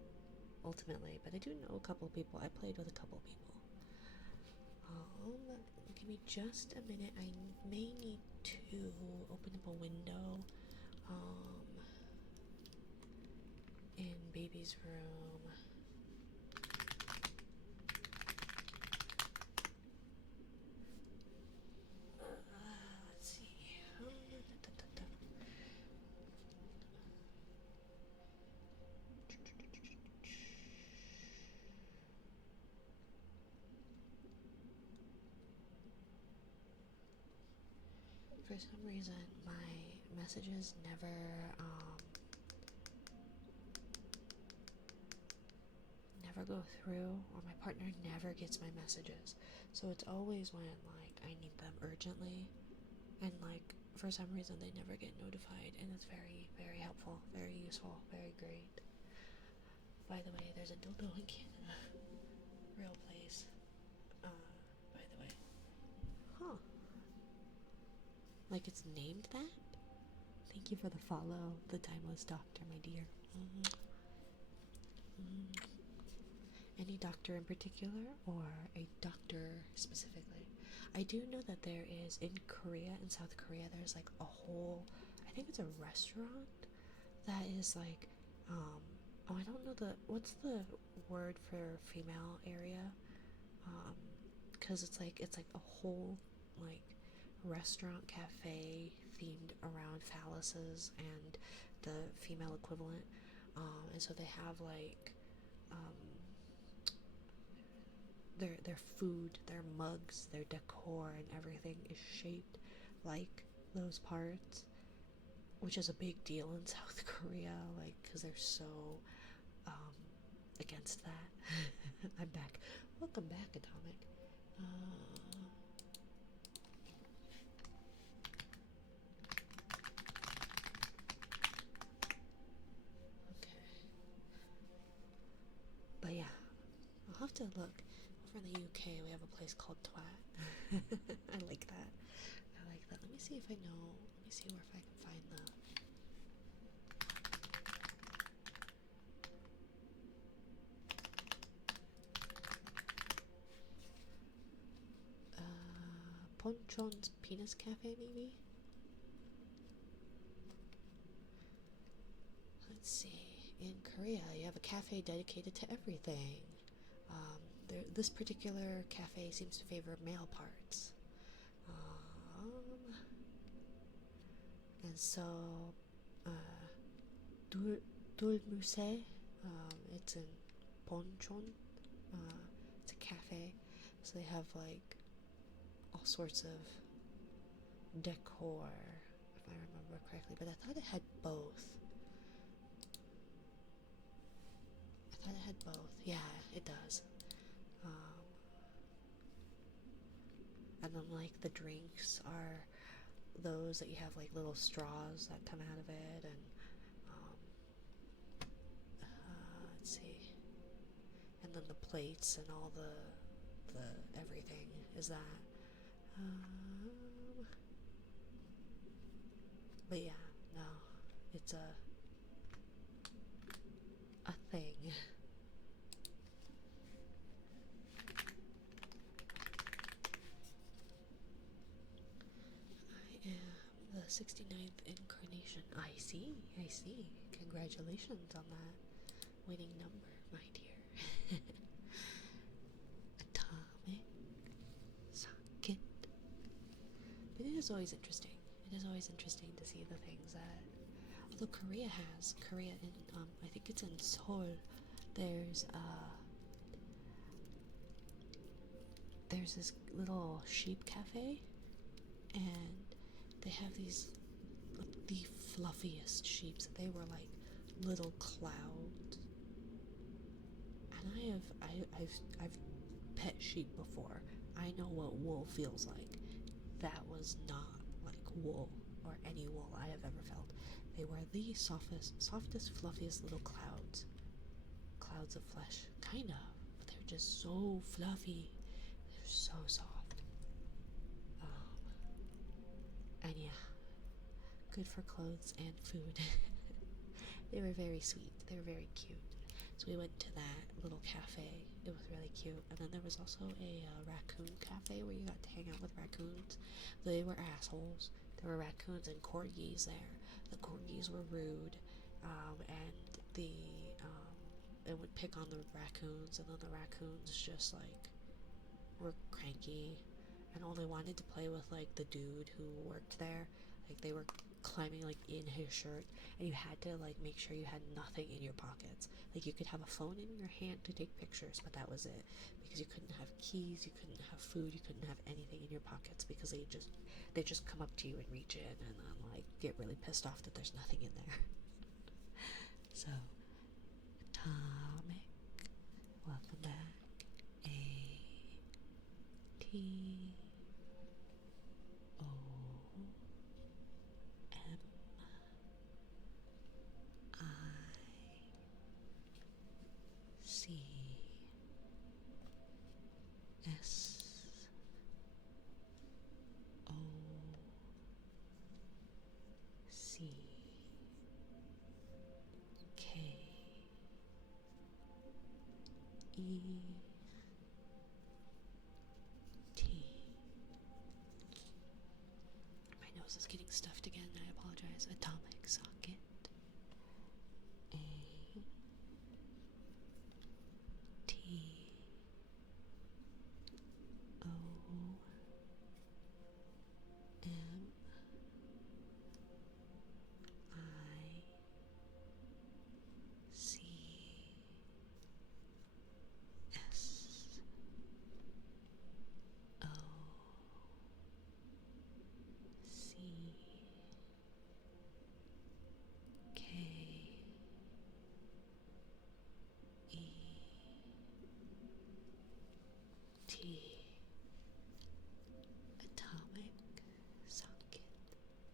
ultimately, but I do know a couple people. I played with a couple people. Give me just a minute. I may need to open up a window in baby's room. Let's see. For some reason, my messages never go through, or my partner never gets my messages. So it's always when like I need them urgently, and like for some reason they never get notified, and it's very, very helpful, very useful, very great. By the way, there's a dildo in Canada. Real place. By the way. Huh. Like it's named that? Thank you for the follow, the timeless doctor, my dear. Any doctor in particular, or a doctor specifically? I do know that there is in Korea, in South Korea, there's like a whole, I think it's a restaurant that is like, oh, I don't know what's the word for female area? Because it's like a whole like restaurant cafe themed around phalluses and the female equivalent, and so they have like their food, their mugs, their decor, and everything is shaped like those parts, which is a big deal in South Korea, like because they're so against that. I'm back. Welcome back, Atomic. Okay. But yeah, I'll have to look. Over in the UK, we have a place called Twat. I like that. I like that. Let me see if I know. Let me see where if I can find the. Ponchon's Penis Cafe, maybe? Let's see. In Korea, you have a cafe dedicated to everything. This particular cafe seems to favor male parts. And so, Dulmuse, it's in Ponchon. It's a cafe, so they have like all sorts of decor, if I remember correctly. But I thought it had both. Yeah, it does. And then like the drinks are those that you have like little straws that come out of it, and let's see, and then the plates and all the everything is that. But yeah, no, it's a thing. I am the 69th incarnation. I see, I see. Congratulations on that winning number, my dear. Atomic socket. But it is always interesting. It is always interesting to see the things that, although Korea in, I think it's in Seoul, there's this little sheep cafe, and they have the fluffiest sheeps. They were like little clouds. And I've pet sheep before. I know what wool feels like. That was not like wool or any wool I have ever felt. They were the softest, fluffiest little clouds. Clouds of flesh, kind of. But they're just so fluffy. They're so soft. And yeah, good for clothes and food. They were very sweet. They were very cute. So we went to that little cafe. It was really cute. And then there was also a raccoon cafe where you got to hang out with raccoons. They were assholes. There were raccoons and corgis there. The corgis were rude, and it would pick on the raccoons, and then the raccoons just like were cranky, and all they wanted to play with like the dude who worked there. Like they were climbing like in his shirt, and you had to like make sure you had nothing in your pockets. Like you could have a phone in your hand to take pictures, but that was it, because you couldn't have keys, you couldn't have food, you couldn't have anything in your pockets, because they just come up to you and reach in and then like get really pissed off that there's nothing in there. So Atomic, welcome back. My nose is getting stuffed again. I apologize. Atomic socket. A T O M I C S O C K E T. Atomic socket.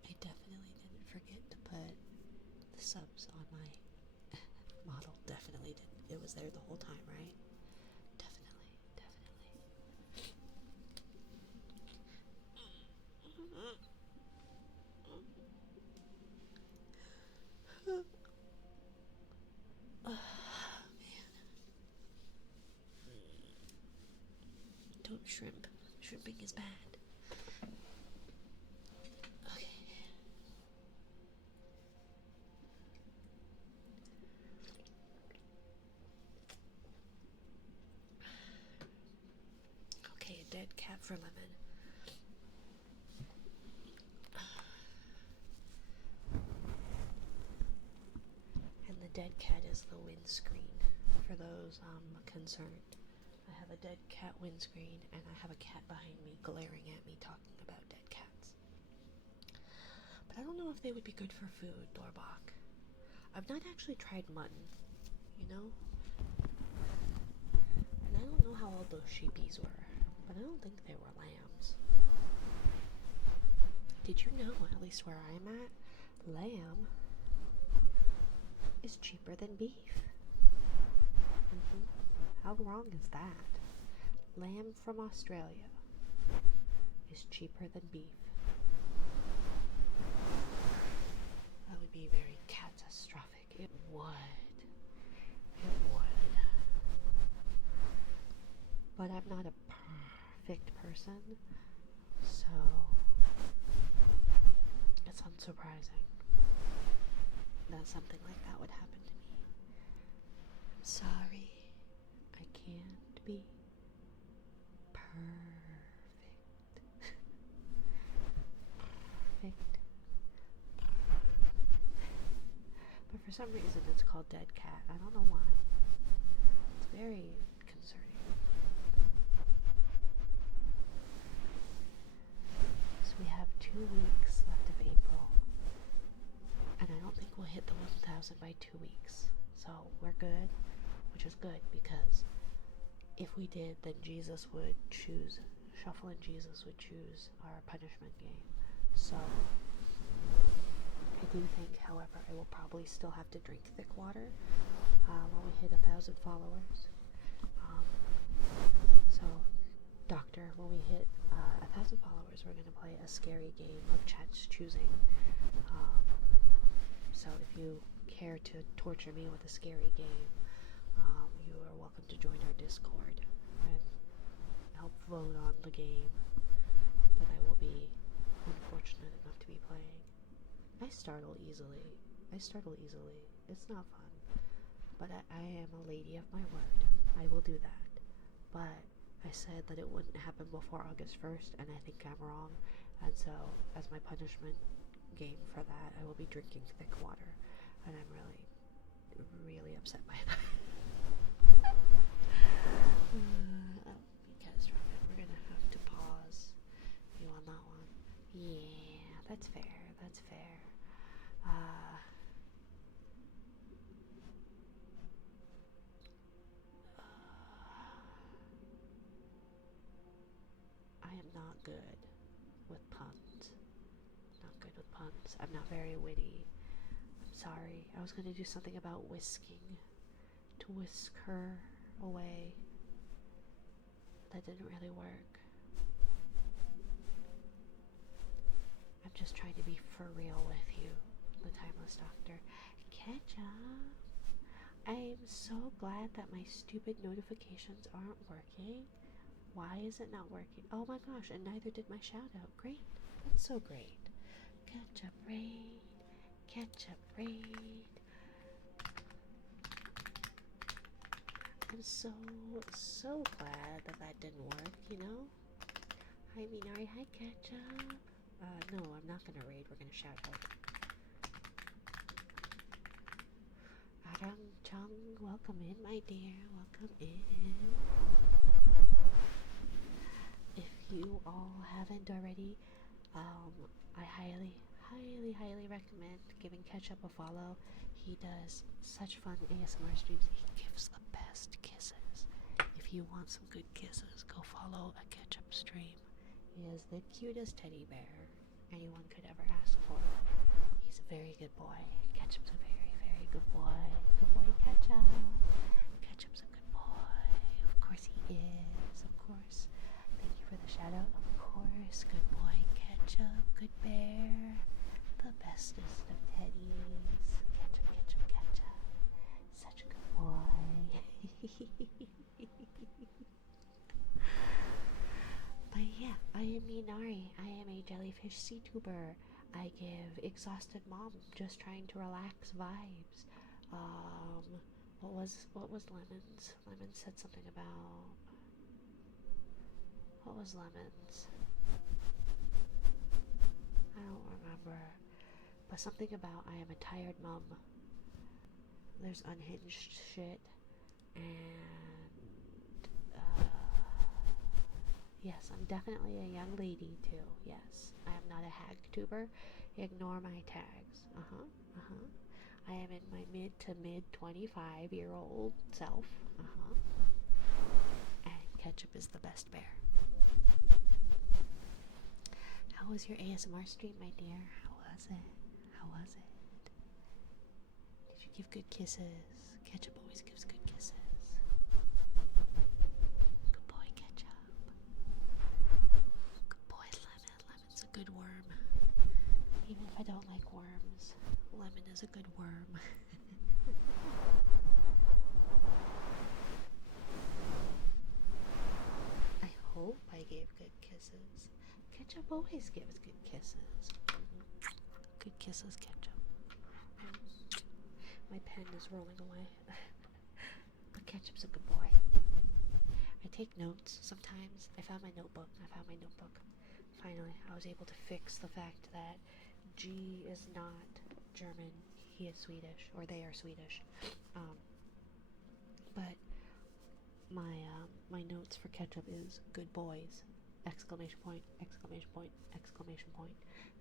I definitely didn't forget to put the subs on my model. Definitely did. It was there the whole time, right? Definitely. Oh, man. Don't shrimp. Shrimping is bad. Okay. Okay, a dead cat for lemon. And the dead cat is the windscreen, for those concerned. I have a dead cat windscreen, and I have a cat behind me glaring at me talking about dead cats. But I don't know if they would be good for food, Dorbach. I've not actually tried mutton, you know? And I don't know how old those sheepies were, but I don't think they were lambs. Did you know, at least where I'm at, lamb is cheaper than beef? How wrong is that? Lamb from Australia is cheaper than beef. That would be very catastrophic. It would. But I'm not a perfect person, so That's unsurprising that something like that would happen to me. I'm sorry. I can't be perfect. Perfect. But for some reason it's called Dead Cat. I don't know why. It's very concerning. So we have 2 weeks left of April. And I don't think we'll hit the 1,000 by 2 weeks. So we're good, which is good because if we did, then Jesus would choose, Shuffle and Jesus would choose our punishment game. So I do think, however, I will probably still have to drink thick water when we hit 1,000 followers. So, Doctor, when we hit 1,000 followers, we're going to play a scary game of chat's choosing. So if you care to torture me with a scary game, you are welcome to join our Discord and help vote on the game that I will be unfortunate enough to be playing. I startle easily. It's not fun. But I am a lady of my word. I will do that. But I said that it wouldn't happen before August 1st, and I think I'm wrong. And so, as my punishment game for that, I will be drinking thick water. And I'm really upset by that. Because we're gonna have to pause you on that one. Yeah, that's fair. I am not good with puns. I'm not very witty. I'm sorry. I was going to do something about whisking. To whisk her away. That didn't really work. I'm just trying to be for real with you, the Timeless Doctor. Ketchup! I'm so glad that my stupid notifications aren't working. Why is it not working? Oh my gosh, and neither did my shout out. Great. That's so great. Ketchup raid. I'm so glad that didn't work, you know? Hi Minari, hi Ketchup. No, I'm not gonna raid, we're gonna shout out. Arang Chung, welcome in, my dear. Welcome in. If you all haven't already, I highly recommend giving Ketchup a follow. He does such fun ASMR streams. He gives the best kisses. If you want some good kisses, go follow a Ketchup stream. He is the cutest teddy bear anyone could ever ask for. He's a very good boy. Ketchup's a very good boy. Good boy, Ketchup. Ketchup's a good boy. Of course he is. Of course. Thank you for the shout out. Of course. Good boy, Ketchup. Good bear. The bestest of teddies. Ketchup. Such a good boy. But yeah, I am Minari. I am a jellyfish sea-tuber. I give exhausted mom just trying to relax vibes. What was Lemons? Lemons said something about... What was Lemons? I don't remember. But something about I am a tired mom. There's unhinged shit. And... yes, I'm definitely a young lady too. Yes, I am not a hag tuber. Ignore my tags. I am in my mid 25-year-old self. And Ketchup is the best bear. How was your ASMR stream, my dear? How was it? Did you give good kisses? Ketchup always gives good kisses. Good boy, Ketchup. Good boy, Lemon. Lemon's a good worm. Even if I don't like worms, Lemon is a good worm. I hope I gave good kisses. Ketchup always gives good kisses. Good kisses, ketchup. My pen is rolling away. But Ketchup's a good boy. I take notes sometimes. I found my notebook. Finally, I was able to fix the fact that G is not German. He is Swedish, or they are Swedish. But my notes for Ketchup is good boys, exclamation point, exclamation point, exclamation point.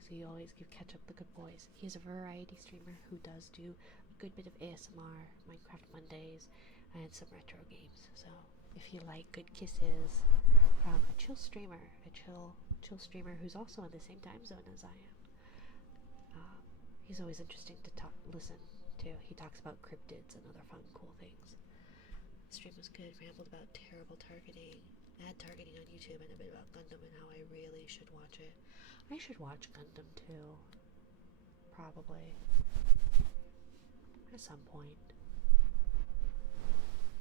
So you always give Ketchup the good boys. He's a variety streamer who does do a good bit of ASMR, Minecraft Mondays, and some retro games. So if you like good kisses from a chill streamer, a chill streamer who's also in the same time zone as I am, he's always interesting to listen to. He talks about cryptids and other fun, cool things. The stream was good. Rambled about terrible targeting, ad targeting on YouTube, and a bit about Gundam and how I really should watch it. I should watch Gundam too. Probably. At some point.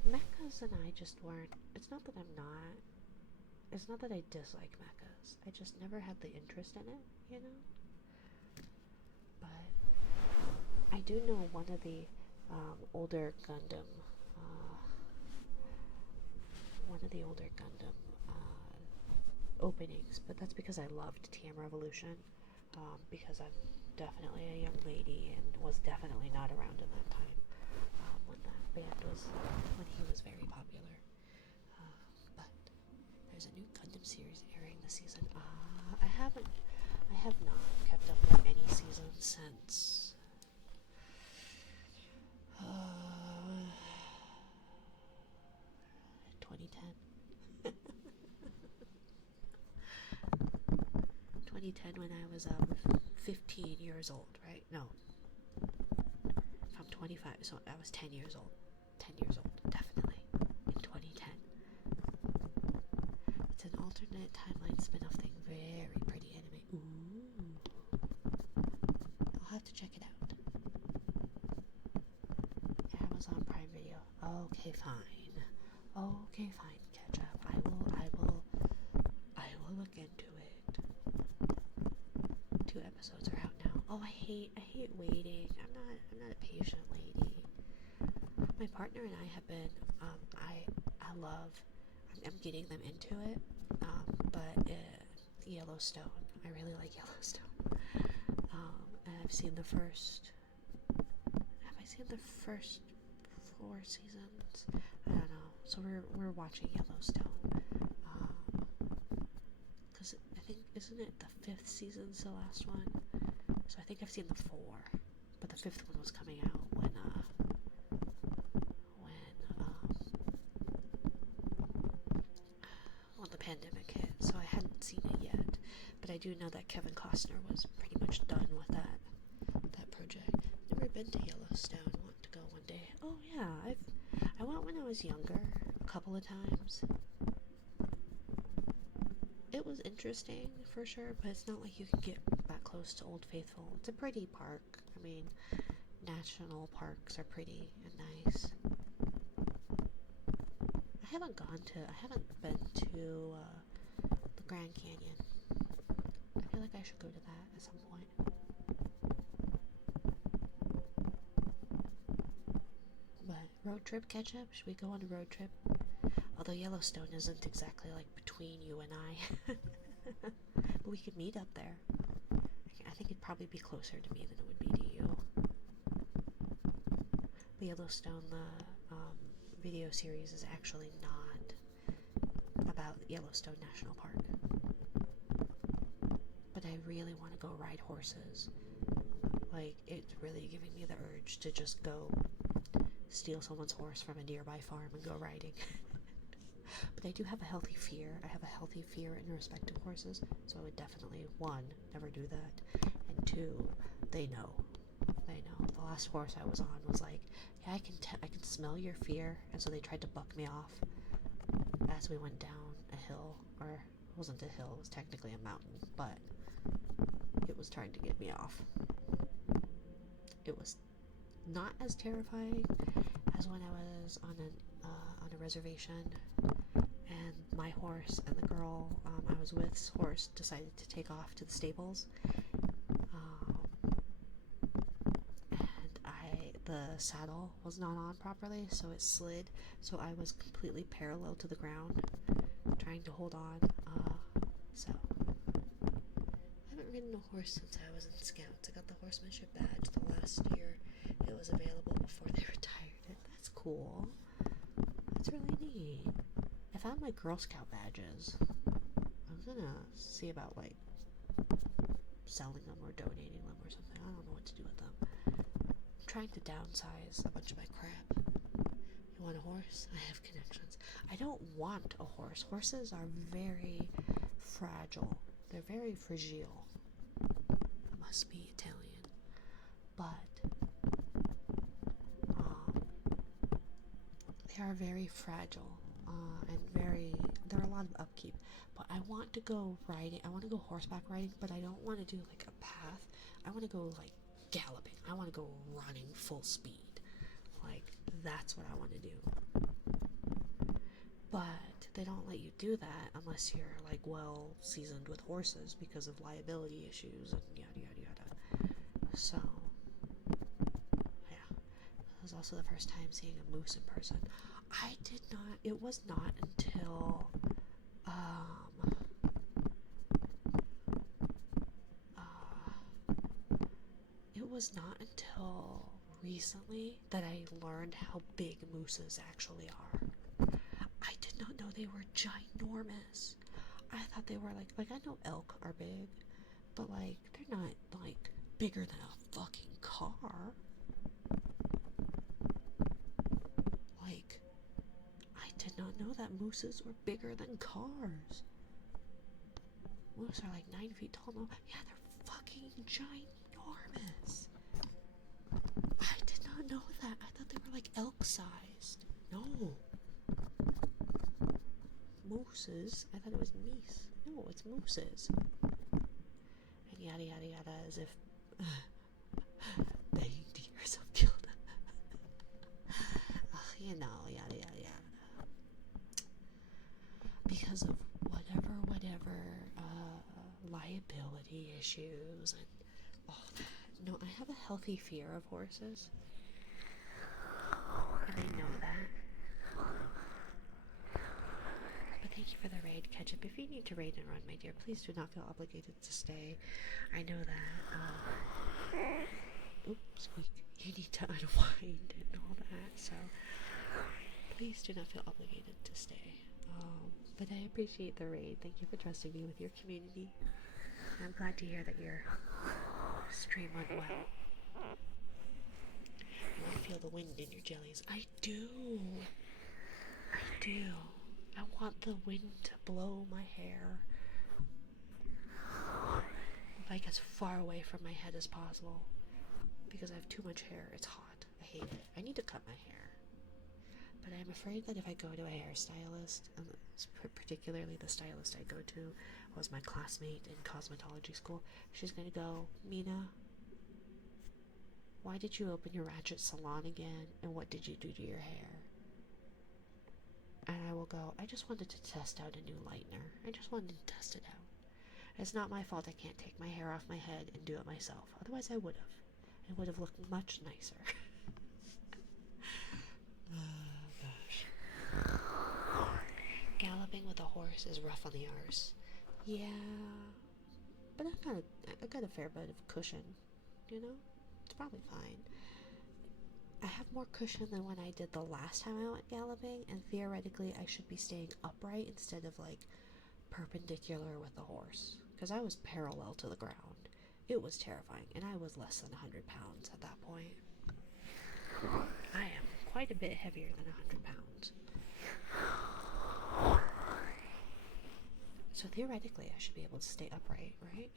Mechas and I just weren't. It's not that I dislike mechas. I just never had the interest in it, you know? But I do know one of the older Gundam openings, but that's because I loved TM Revolution, because I'm definitely a young lady and was definitely not around in that time when that band when he was very popular. But there's a new Gundam series airing this season. I have not kept up with any season since 2010. 2010 when I was 15 years old, right? No. From 25, so I was 10 years old. 10 years old, definitely. In 2010. It's an alternate timeline spin-off thing. Very pretty anime. Ooh. I'll have to check it out. Amazon Prime Video. Okay, fine. Okay, fine, Ketchup. I will look into it. 2 episodes are out now. Oh, I hate waiting. I'm not a patient lady. My partner and I have been, I'm getting them into it, but Yellowstone. I really like Yellowstone. And I've seen the first, have I seen the first 4 seasons? I don't know. So we're watching Yellowstone. Because I think, isn't it the 5th season's the last one? So I think I've seen the 4, but the 5th one was coming out when the pandemic hit. So I hadn't seen it yet, but I do know that Kevin Costner was pretty much done with that project. Never been to Yellowstone. Want to go one day. Oh yeah, I went when I was younger, a couple of times. It was interesting for sure, but it's not like you can get that close to Old Faithful. It's a pretty park. I mean, national parks are pretty and nice. I haven't been to the Grand Canyon. I feel like I should go to that at some point. But road trip, Ketchup? Should we go on a road trip? Although Yellowstone isn't exactly like between you and I. But we could meet up there. I think it'd probably be closer to me than it would be to you. The Yellowstone, video series is actually not about Yellowstone National Park. But I really want to go ride horses. Like, it's really giving me the urge to just go steal someone's horse from a nearby farm and go riding. But I do have a healthy fear. I have a healthy fear in respect of horses, so I would definitely, 1, never do that, and 2, they know. They know. The last horse I was on was like, yeah, I can smell your fear, and so they tried to buck me off as we went down a hill, or it wasn't a hill, it was technically a mountain, but it was trying to get me off. It was not as terrifying as when I was on a reservation, and my horse and the girl I was with's horse decided to take off to the stables. the saddle was not on properly, so it slid. So I was completely parallel to the ground, trying to hold on. So I haven't ridden a horse since I was in Scouts. I got the horsemanship badge the last year it was available before they retired it. That's cool. That's really neat. I found my Girl Scout badges. I'm gonna see about like selling them or donating them or something. I don't know what to do with them. I'm trying to downsize a bunch of my crap. You want a horse? I have connections. I don't want a horse. Horses are very fragile. They're very fragile. Must be Italian. But they are very fragile and there are a lot of upkeep. But I want to go riding. I want to go horseback riding, but I don't want to do like a path. I want to go like galloping. I want to go running full speed. Like, that's what I want to do. But they don't let you do that unless you're like well seasoned with horses because of liability issues and yada yada yada. So yeah, that was also the first time seeing a moose in person. It was not until recently that I learned how big mooses actually are. I did not know they were ginormous. I thought they were like I know elk are big, but like they're not like bigger than a fucking car. Like, I did not know that mooses were bigger than cars. Moose are like 9 feet tall. No, yeah, they're fucking ginormous. I did not know that. I thought they were like elk-sized. No. Mooses? I thought it was meese. No, it's mooses. And yada yada yada, as if begging to hear yourself killed. You know, yada yada yada. Because of whatever liability issues and all that. No, I have a healthy fear of horses. And I know that. But thank you for the raid, Ketchup. If you need to raid and run, my dear, please do not feel obligated to stay. I know that, oops, squeak. You need to unwind and all that, so please do not feel obligated to stay. But I appreciate the raid. Thank you for trusting me with your community. I'm glad to hear that your stream went well. You want to feel the wind in your jellies. I do. I want the wind to blow my hair like as far away from my head as possible. Because I have too much hair. It's hot. I hate it. I need to cut my hair. But I'm afraid that if I go to a hairstylist, and particularly the stylist I go to was my classmate in cosmetology school, she's going to go, Mina, why did you open your Ratchet salon again, and what did you do to your hair? And I will go, I just wanted to test out a new lightener. I just wanted to test it out. It's not my fault I can't take my hair off my head and do it myself. Otherwise I would have. It would have looked much nicer. Galloping with a horse is rough on the arse. Yeah, but I got a fair bit of cushion, you know? It's probably fine. I have more cushion than when I did the last time I went galloping, and theoretically I should be staying upright instead of like perpendicular with the horse, because I was parallel to the ground. It was terrifying, and I was less than 100 pounds at that point. I am quite a bit heavier than 100 pounds. So theoretically, I should be able to stay upright, right?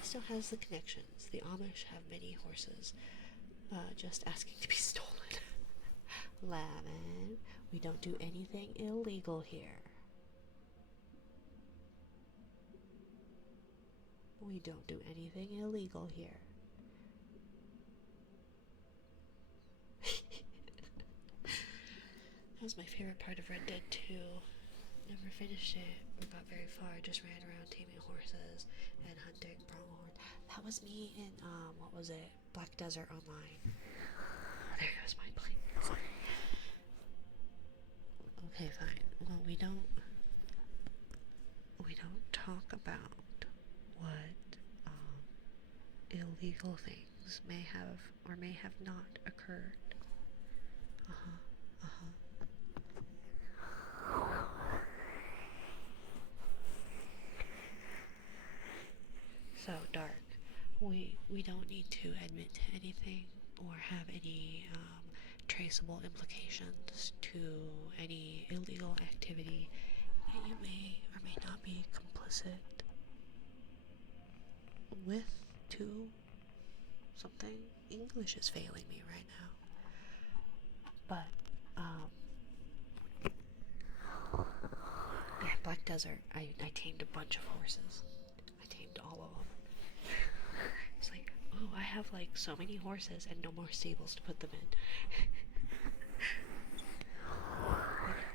He still has the connections. The Amish have many horses, just asking to be stolen. Lavin, we don't do anything illegal here. We don't do anything illegal here. That was my favorite part of Red Dead 2. never finished it or got very far. I just ran around taming horses and hunting pronghorn. That was me in, what was it? Black Desert Online. There goes my plate. Okay, fine. Well, we don't talk about what illegal things may have or may have not occurred. So, Dark, we don't need to admit to anything or have any traceable implications to any illegal activity that you may or may not be complicit with, to something. English is failing me right now. But, yeah, Black Desert, I tamed a bunch of horses. I tamed all of them. It's like, oh, I have like so many horses and no more stables to put them in.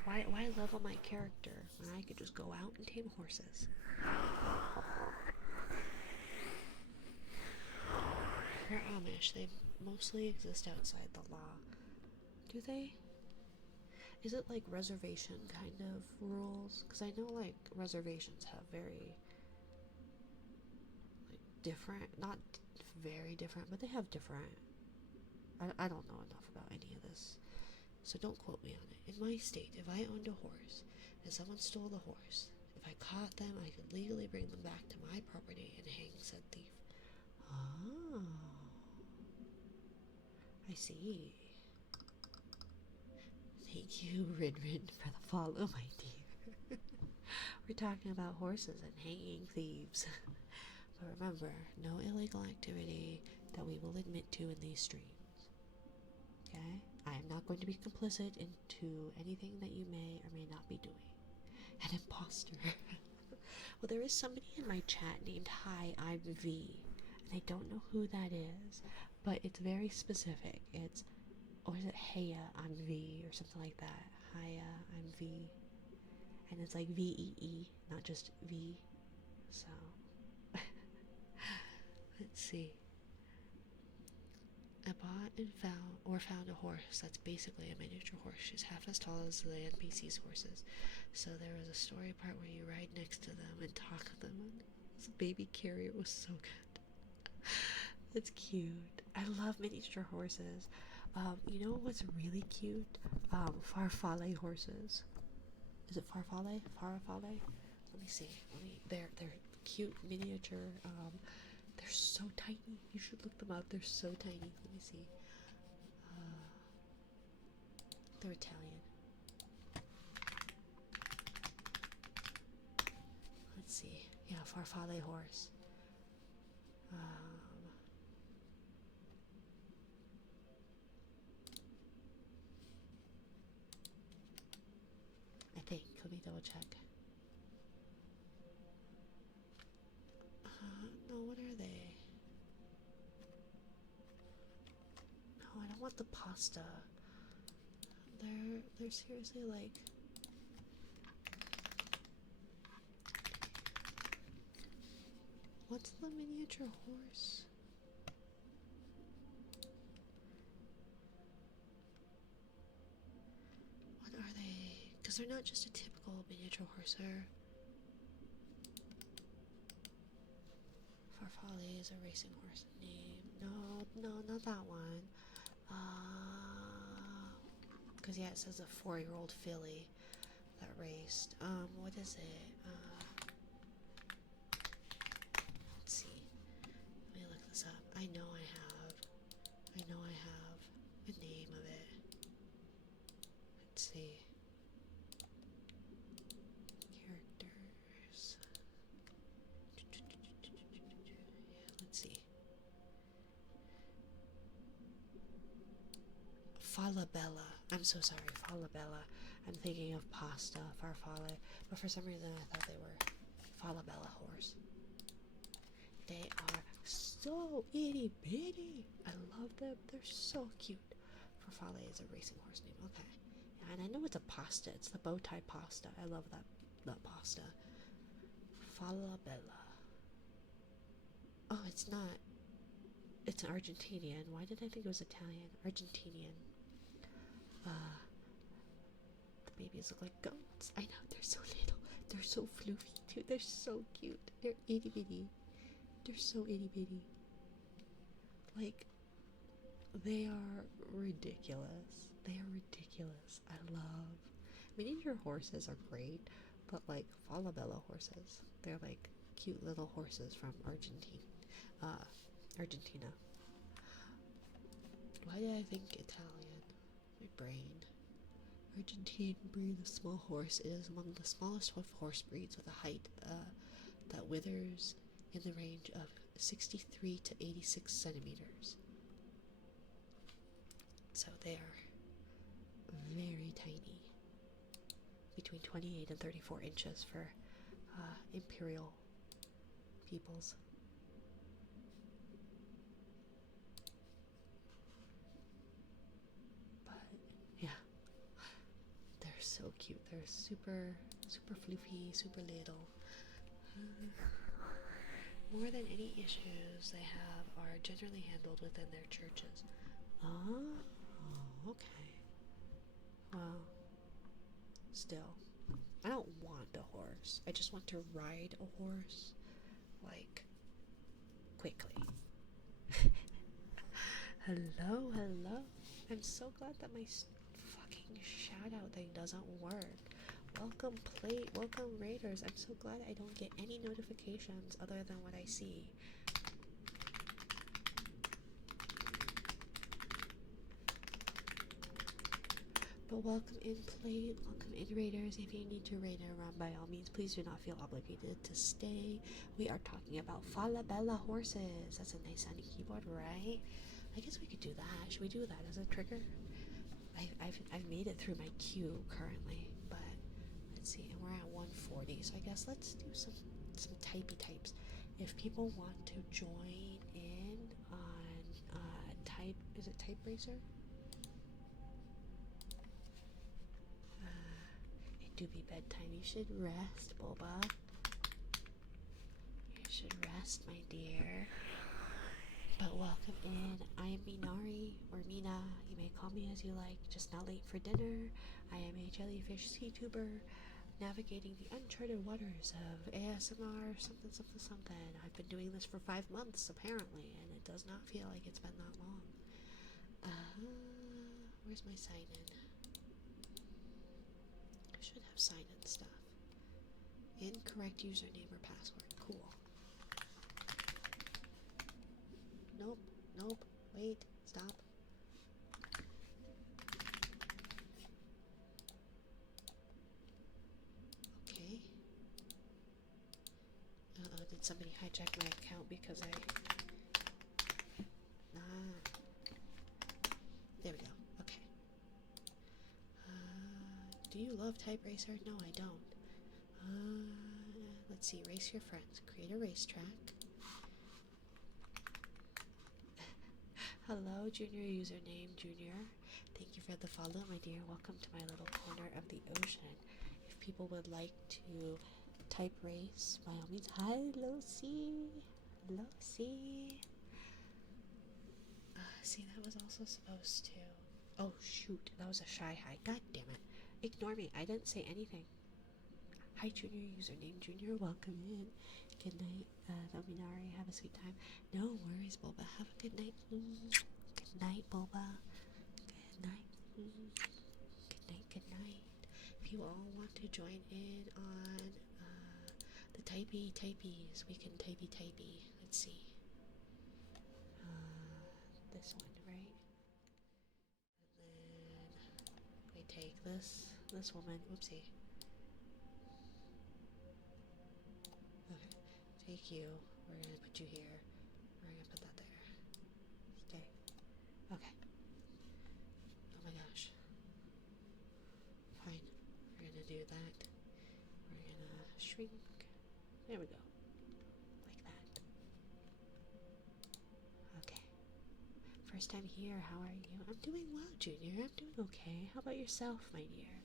Like, why level my character when I could just go out and tame horses? They're Amish. They mostly exist outside the law. Do they? Is it like reservation kind of rules? Because I know like reservations have very like different, not very different, but they have different. I don't know enough about any of this, so don't quote me on it. In my state, if I owned a horse and someone stole the horse, if I caught them, I could legally bring them back to my property and hang said thief. Oh, I see. Thank you, Rin, for the follow, my dear. We're talking about horses and hanging thieves. But remember, no illegal activity that we will admit to in these streams. Okay? I am not going to be complicit into anything that you may or may not be doing. An imposter. Well, there is somebody in my chat named Hi, I'm V. And I don't know who that is, but it's very specific. It's, or is it Heya, I'm V, or something like that. Hiya, I'm V. And it's like VEE, not just V. So, let's see. I bought and found a horse that's basically a miniature horse. She's half as tall as the NPC's horses. So there was a story part where you ride next to them and talk to them. This baby carrier was so good. It's cute. I love miniature horses. You know what's really cute? Farfalle horses. Is it farfalle? Farfalle? Let me see. They're cute miniature. They're so tiny. You should look them up. They're so tiny. Let me see. They're Italian. Let's see. Yeah, farfalle horse. I think. Let me double check. No, what are they? No, I don't want the pasta. They're seriously like... What's the miniature horse? What are they? Because they're not just a typical miniature horse. Farfalle is a racing horse name. No, not that one. Because yeah, it says a 4-year-old filly that raced. What is it? Let's see. Let me look this up. I know I have the name of it. Let's see. Characters. Let's see. Falabella. I'm so sorry, Falabella. I'm thinking of pasta, farfalle, but for some reason I thought they were Falabella horse. They are so itty bitty. I love them. They're so cute. Farfalle is a racing horse name. Okay. Yeah, and I know it's a pasta. It's the bow tie pasta. I love that not pasta. Falabella. Oh, it's not. It's Argentinian. Why did I think it was Italian? Argentinian. The babies look like goats. I know, they're so little. They're so floofy too. They're so cute. They're itty bitty. They're so itty bitty. Like, they are ridiculous. They are ridiculous. I love. Miniature horses are great, but like Falabella horses, they're like cute little horses from Argentina. Why did I think Italian? My brain. Argentine breed of small horse. It is among the smallest of horse breeds with a height that withers in the range of 63 to 86 centimeters. So they are very tiny, between 28 and 34 inches for imperial peoples. But yeah, they're so cute. They're super floofy, super little. More than any issues they have are generally handled within their churches. Oh, okay. Well, still, I don't want a horse. I just want to ride a horse, like, quickly. Hello. I'm so glad that my fucking shout out thing doesn't work. Welcome plate, welcome raiders. I'm so glad I don't get any notifications other than what I see. But welcome in plate, welcome in raiders. If you need to raid a run, by all means, please do not feel obligated to stay. We are talking about Falabella horses. That's a nice sounding keyboard, right? I guess we could do that. Should we do that as a trigger? I've made it through my queue currently, but let's see, and we're at 140, so I guess let's do some typey types. If people want to join in on is it Type Racer? It do be bedtime. You should rest, Boba. You should rest, my dear. But welcome in. I am Minari, or Mina. You may call me as you like, just not late for dinner. I am a jellyfish sea tuber, navigating the uncharted waters of ASMR something. I've been doing this for 5 months, apparently, and it does not feel like it's been that long. Where's my sign-in? I should have sign-in stuff. Incorrect username or password. Cool. Nope, wait, stop. Okay. Uh-oh, did somebody hijack my account because there we go, okay. Do you love Type Racer? No, I don't. Let's see, race your friends. Create a racetrack. Hello, Junior username, Junior. Thank you for the follow, my dear. Welcome to my little corner of the ocean. If people would like to type race, by all means. Hi, Lucy. Lucy. See, that was also supposed to. Oh, shoot. That was a shy hi. God damn it. Ignore me. I didn't say anything. Hi, Junior username, Junior. Welcome in. Good night, Dominari. Have a sweet time. No worries, Bulba. Have a good night. Good night, Bulba. Good night. Good night. If you all want to join in on the typeys, we can typey. Let's see. This one, right? And then we take this woman. Whoopsie. Okay, take you. We're gonna put you here. We're gonna put that there. Stay. Okay. Oh my gosh. Fine. We're gonna do that. We're gonna shrink. There we go. Like that. Okay. First time here. How are you? I'm doing well, Junior. I'm doing okay. How about yourself, my dear?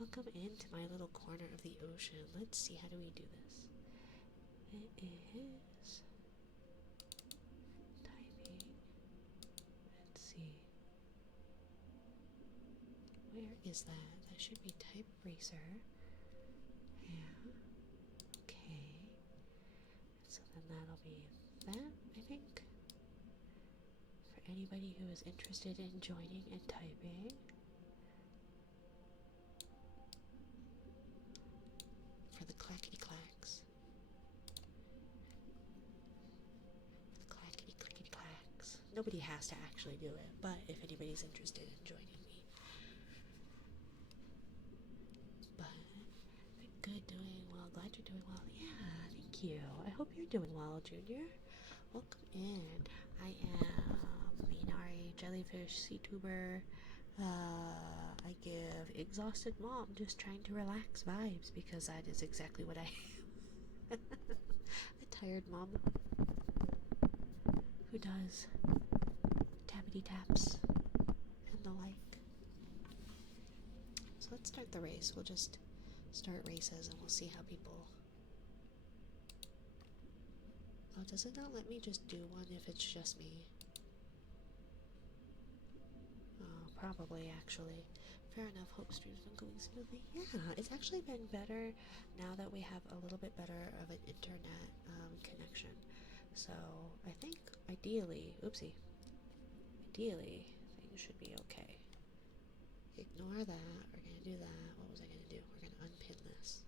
Welcome into my little corner of the ocean. Let's see, how do we do this? It is typing. Let's see. Where is that? That should be type eraser. Yeah. Okay. So then that'll be that, I think. For anybody who is interested in joining and typing. For the clackety clacks. The clackety clickety clacks. Nobody has to actually do it, but if anybody's interested in joining me. But good, doing well, glad you're doing well. Yeah, thank you. I hope you're doing well, Junior. Welcome in. I am Minari Jellyfish Sea Tuber. I give exhausted mom just trying to relax vibes because that is exactly what I am. A tired mom who does tappity taps and the like. So let's start the race. We'll just start races and we'll see how people. Oh, does it not let me just do one if it's just me? Oh, probably actually. Fair enough. Hope stream's been going smoothly. Yeah, it's actually been better now that we have a little bit better of an internet connection. So I think ideally, oopsie, ideally things should be okay. Ignore that. We're gonna do that. What was I gonna do? We're gonna unpin this.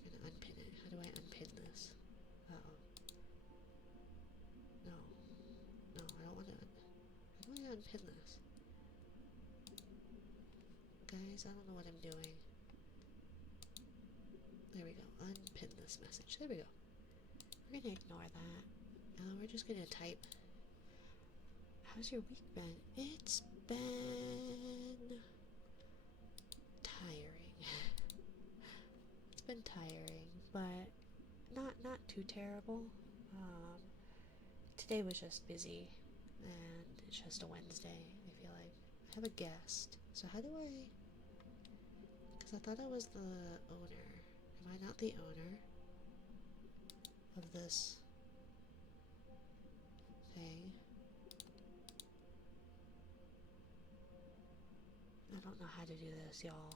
We're gonna unpin it. How do I unpin this? Uh-oh. No. No, I don't want to. How do I unpin this? Guys, I don't know what I'm doing. There we go. Unpin this message. There we go. We're gonna ignore that. We're just gonna type. How's your week been? It's been tiring. It's been tiring, but not too terrible. Today was just busy, and it's just a Wednesday. I feel like I have a guest. So how do I? Because I thought I was the owner. Am I not the owner of this thing? I don't know how to do this, y'all.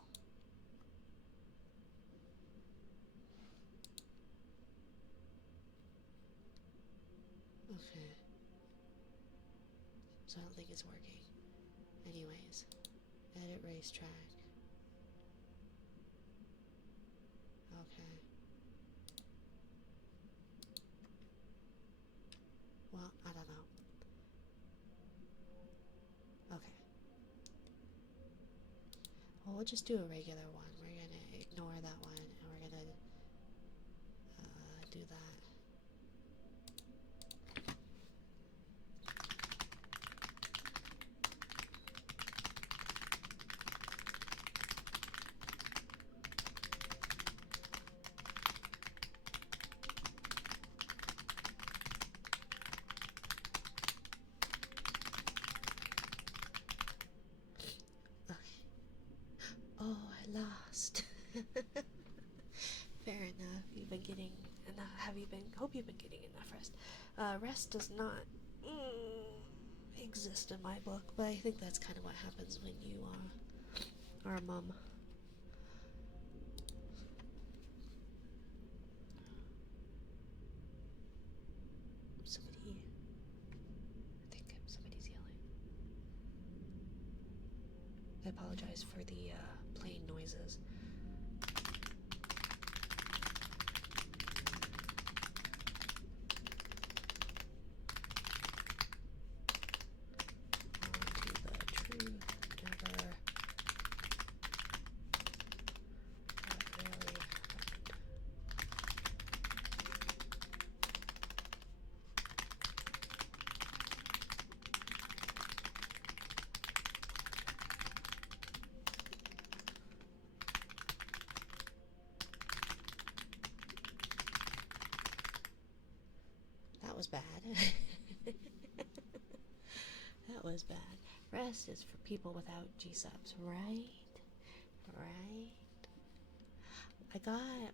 Okay. So I don't think it's working. Anyways, edit racetrack. Okay. Well, I don't know. Okay. Well, we'll just do a regular one. We're gonna ignore that one, and we're gonna do that. Oh, I lost. Fair enough. You've been getting enough. Have you been? Hope you've been getting enough rest. Rest does not exist in my book, but I think that's kind of what happens when you are a mom. Somebody. I think somebody's yelling. I apologize for the plane noises. That was bad. That was bad. Rest is for people without G-subs, right?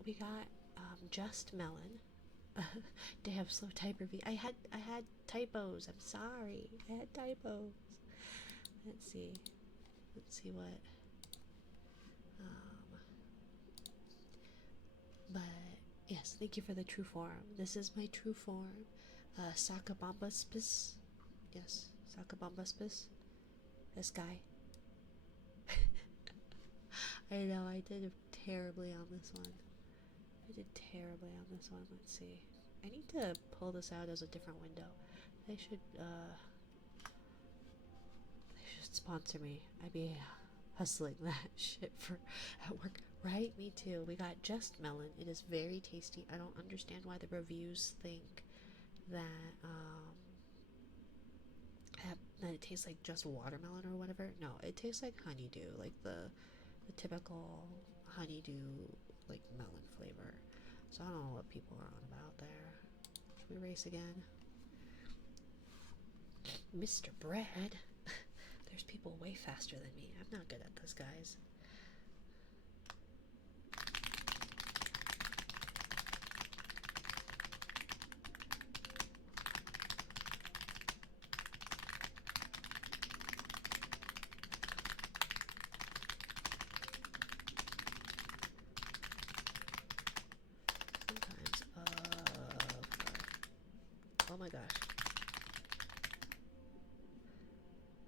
we got just melon. Damn, slow type review. I had typos. I'm sorry. I had typos. Let's see. Let's see what. Um, but yes, thank you for the true form. This is my true form. Sakabambaspis. Yes, Sakabambaspis. This guy. I know I did terribly on this one. I did terribly on this one. Let's see. I need to pull this out as a different window. They should sponsor me. I'd be hustling that shit for at work. Right? Me too. We got just melon. It is very tasty. I don't understand why the reviews think that that it tastes like just watermelon or whatever. No, it tastes like honeydew, like the typical honeydew like melon flavor. So I don't know what people are on about there. Should we race again? Mr. Bread. There's people way faster than me. I'm not good at this, guys. Sometimes, oh my gosh.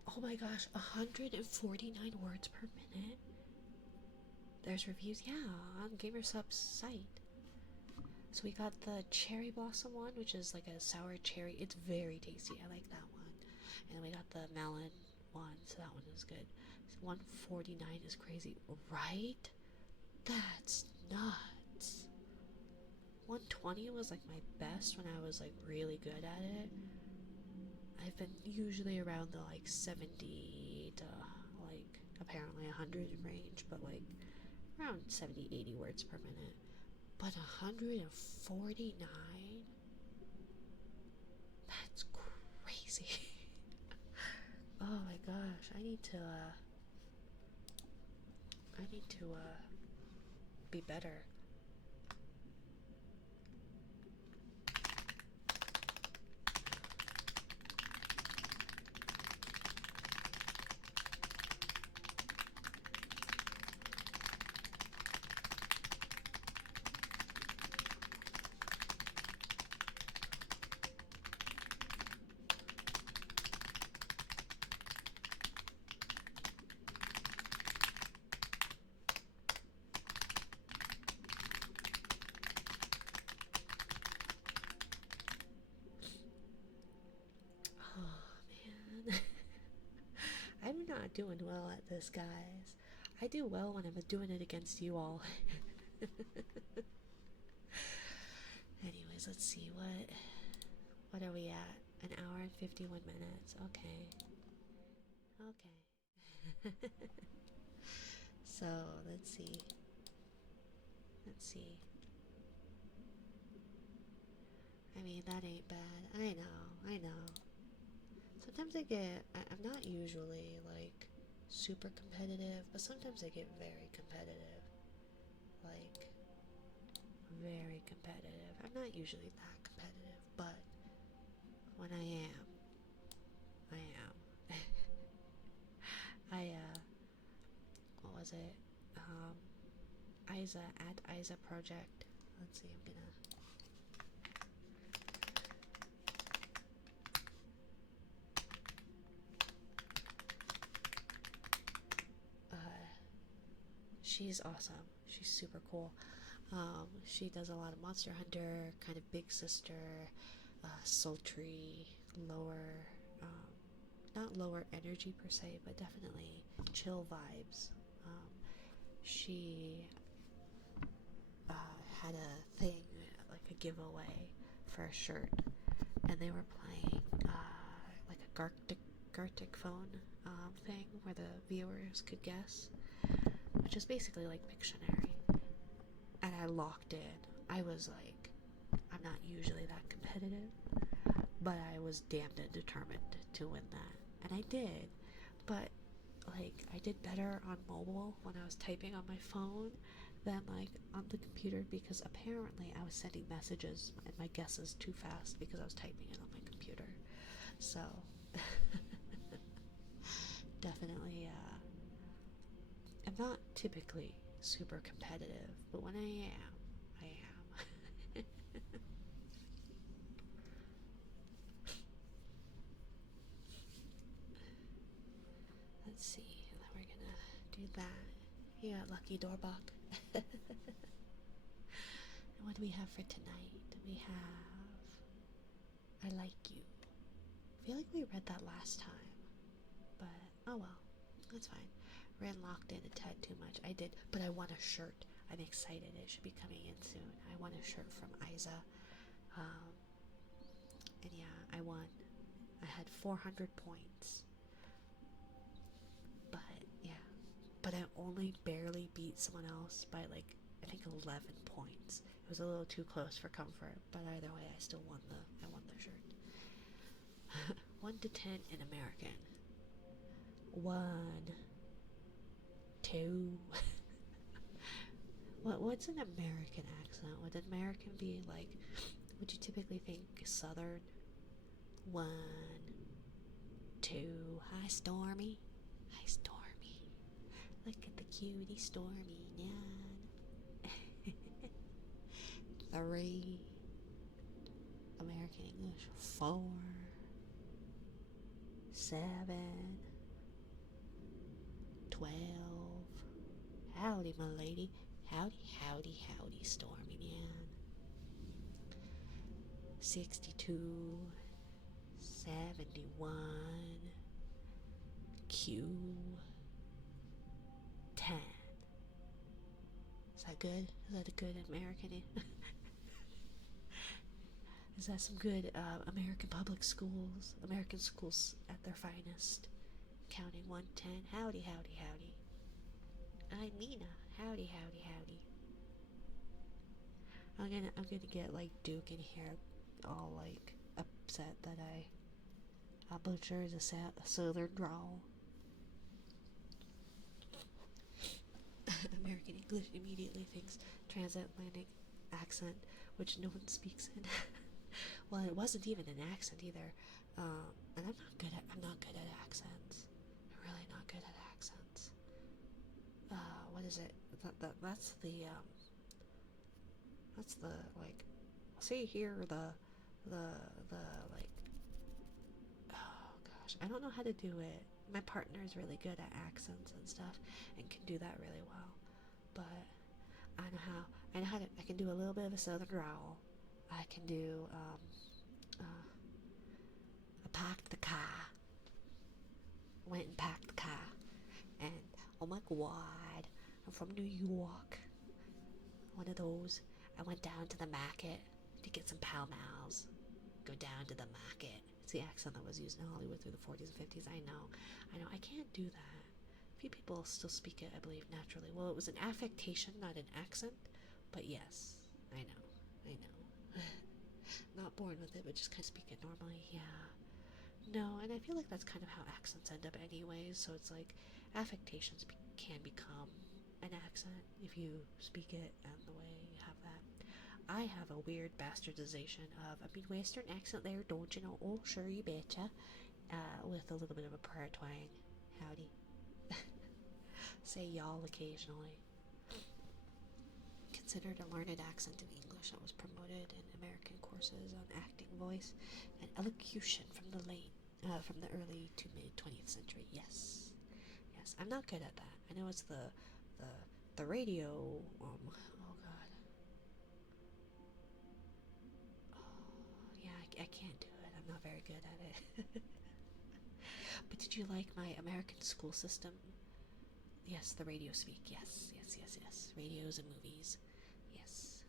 Oh my gosh, 149 words per minute? There's reviews, yeah, on Gamersup's site. So we got the cherry blossom one, which is like a sour cherry. It's very tasty. I like that one. And then we got the melon one, so that one is good. 149 is crazy, right? That's nuts. 120 was like my best when I was like really good at it. I've been usually around the like 70 to like apparently 100 range, but like around 70, 80 words per minute. But 149? That's crazy. Oh my gosh, I need to be better. Oh man. I'm not doing well at this, guys. I do well when I'm doing it against you all. Anyways, let's see what are we at? An hour and 51 minutes. Okay. Okay. So, let's see. Let's see. I mean, that ain't bad. I know. Sometimes I'm not usually like super competitive, but sometimes I get very competitive. Like, very competitive. I'm not usually that competitive, but when I am, I am. What was it? Isa, at Isa Project. Let's see, I'm gonna. She's awesome. She's super cool. She does a lot of Monster Hunter, kind of Big Sister, sultry, lower, not lower energy per se, but definitely chill vibes. She had a thing, like a giveaway for a shirt, and they were playing like a Gartic phone thing where the viewers could guess, which is basically like Pictionary. And I locked in. I was like, I'm not usually that competitive, but I was damned and determined to win that. And I did. But like, I did better on mobile when I was typing on my phone than like on the computer, because apparently I was sending messages and my guesses too fast because I was typing it on my computer. So definitely, I'm not typically super competitive, but when I am, I am. Let's see, then we're gonna do that. You got lucky doorbug. And what do we have for tonight? We have I Like You. I feel like we read that last time, but oh well, that's fine. Ran locked in a tad too much. I did, but I want a shirt. I'm excited. It should be coming in soon. I want a shirt from Isa. And yeah, I won. I had 400 points. But yeah, but I only barely beat someone else by like I think 11 points. It was a little too close for comfort, but either way, I won the shirt. 1 to 10 in American. 1, 2. What's an American accent? Would an American be like? Would you typically think Southern? 1, 2. Hi, Stormy. Hi, Stormy. Look at the cutie Stormy. Nyan. 3. American English. 4, 7, 12. Howdy, my lady. Howdy, howdy, howdy, Stormy man. 62, 71, Q, 10. Is that good? Is that a good American? Is that some good American public schools? American schools at their finest. Counting 1 to 10. Howdy, howdy, howdy. I'm Nina. Howdy, howdy, howdy. I'm gonna get like Duke in here, all like upset that I butchered a southern drawl. American English immediately thinks transatlantic accent, which no one speaks in. Well, it wasn't even an accent either. And I'm not good at accents. I'm really not good at accents. What is it? That's the like. See here the like. Oh gosh, I don't know how to do it. My partner is really good at accents and stuff, and can do that really well. But I know how to. I can do a little bit of a southern drawl. I can do I packed the car. Went and packed the car, and oh my god, I'm from New York. One of those. I went down to the market to get some Pall Malls. Go down to the market. It's the accent that was used in Hollywood through the 40s and 50s. I know. I can't do that. Few people still speak it, I believe, naturally. Well, it was an affectation, not an accent. But yes, I know. Not born with it, but just kind of speak it normally. Yeah. No, and I feel like that's kind of how accents end up anyways. So it's like affectations can become an accent if you speak it and the way you have that. I have a weird bastardization of a Midwestern accent there, don't you know? Oh, sure, you betcha. With a little bit of a prayer twang. Howdy. Say y'all occasionally. Considered a learned accent in English that was promoted in American courses on acting voice and elocution from the early to mid 20th century. Yes, I'm not good at that. I know it's the radio. Oh god. Oh yeah, I can't do it. I'm not very good at it. But did you like my American school system? Yes, the radio speak. Yes. Radios and movies. Yes.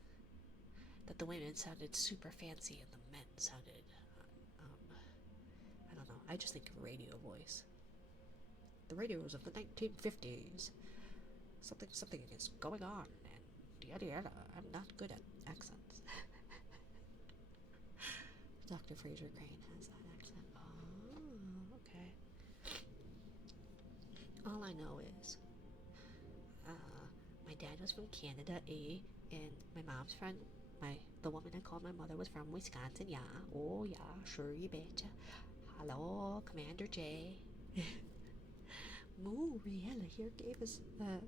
That the women sounded super fancy and the men sounded, I don't know. I just think of radio voice. The radios of the 1950s. Something is going on, and yada yada. I'm not good at accents. Dr. Fraser Crane has that accent. Oh, okay. All I know is, my dad was from Canada, eh? And my mom's from the woman I called my mother was from Wisconsin, yeah. Oh yeah, sure you betcha. Hello, Commander J. Moo Riella here gave us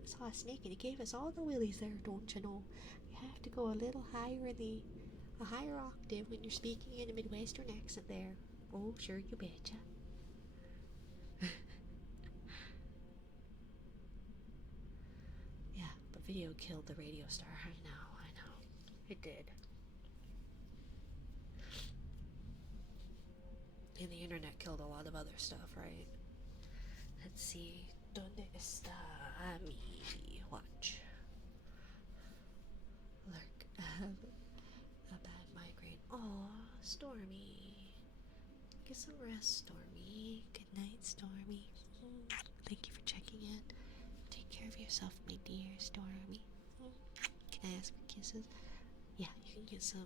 saw a snake and he gave us all the willies there, don't you know? You have to go a little higher in a higher octave when you're speaking in a Midwestern accent there. Oh, sure you betcha. Yeah, but video killed the radio star. I know. It did. And the internet killed a lot of other stuff, right? Let's see. ¿Dónde está mi watch? Look, I have a bad migraine. Aw, Stormy. Get some rest, Stormy. Good night, Stormy. Thank you for checking in. Take care of yourself, my dear Stormy. Can I ask for kisses? Yeah, you can get some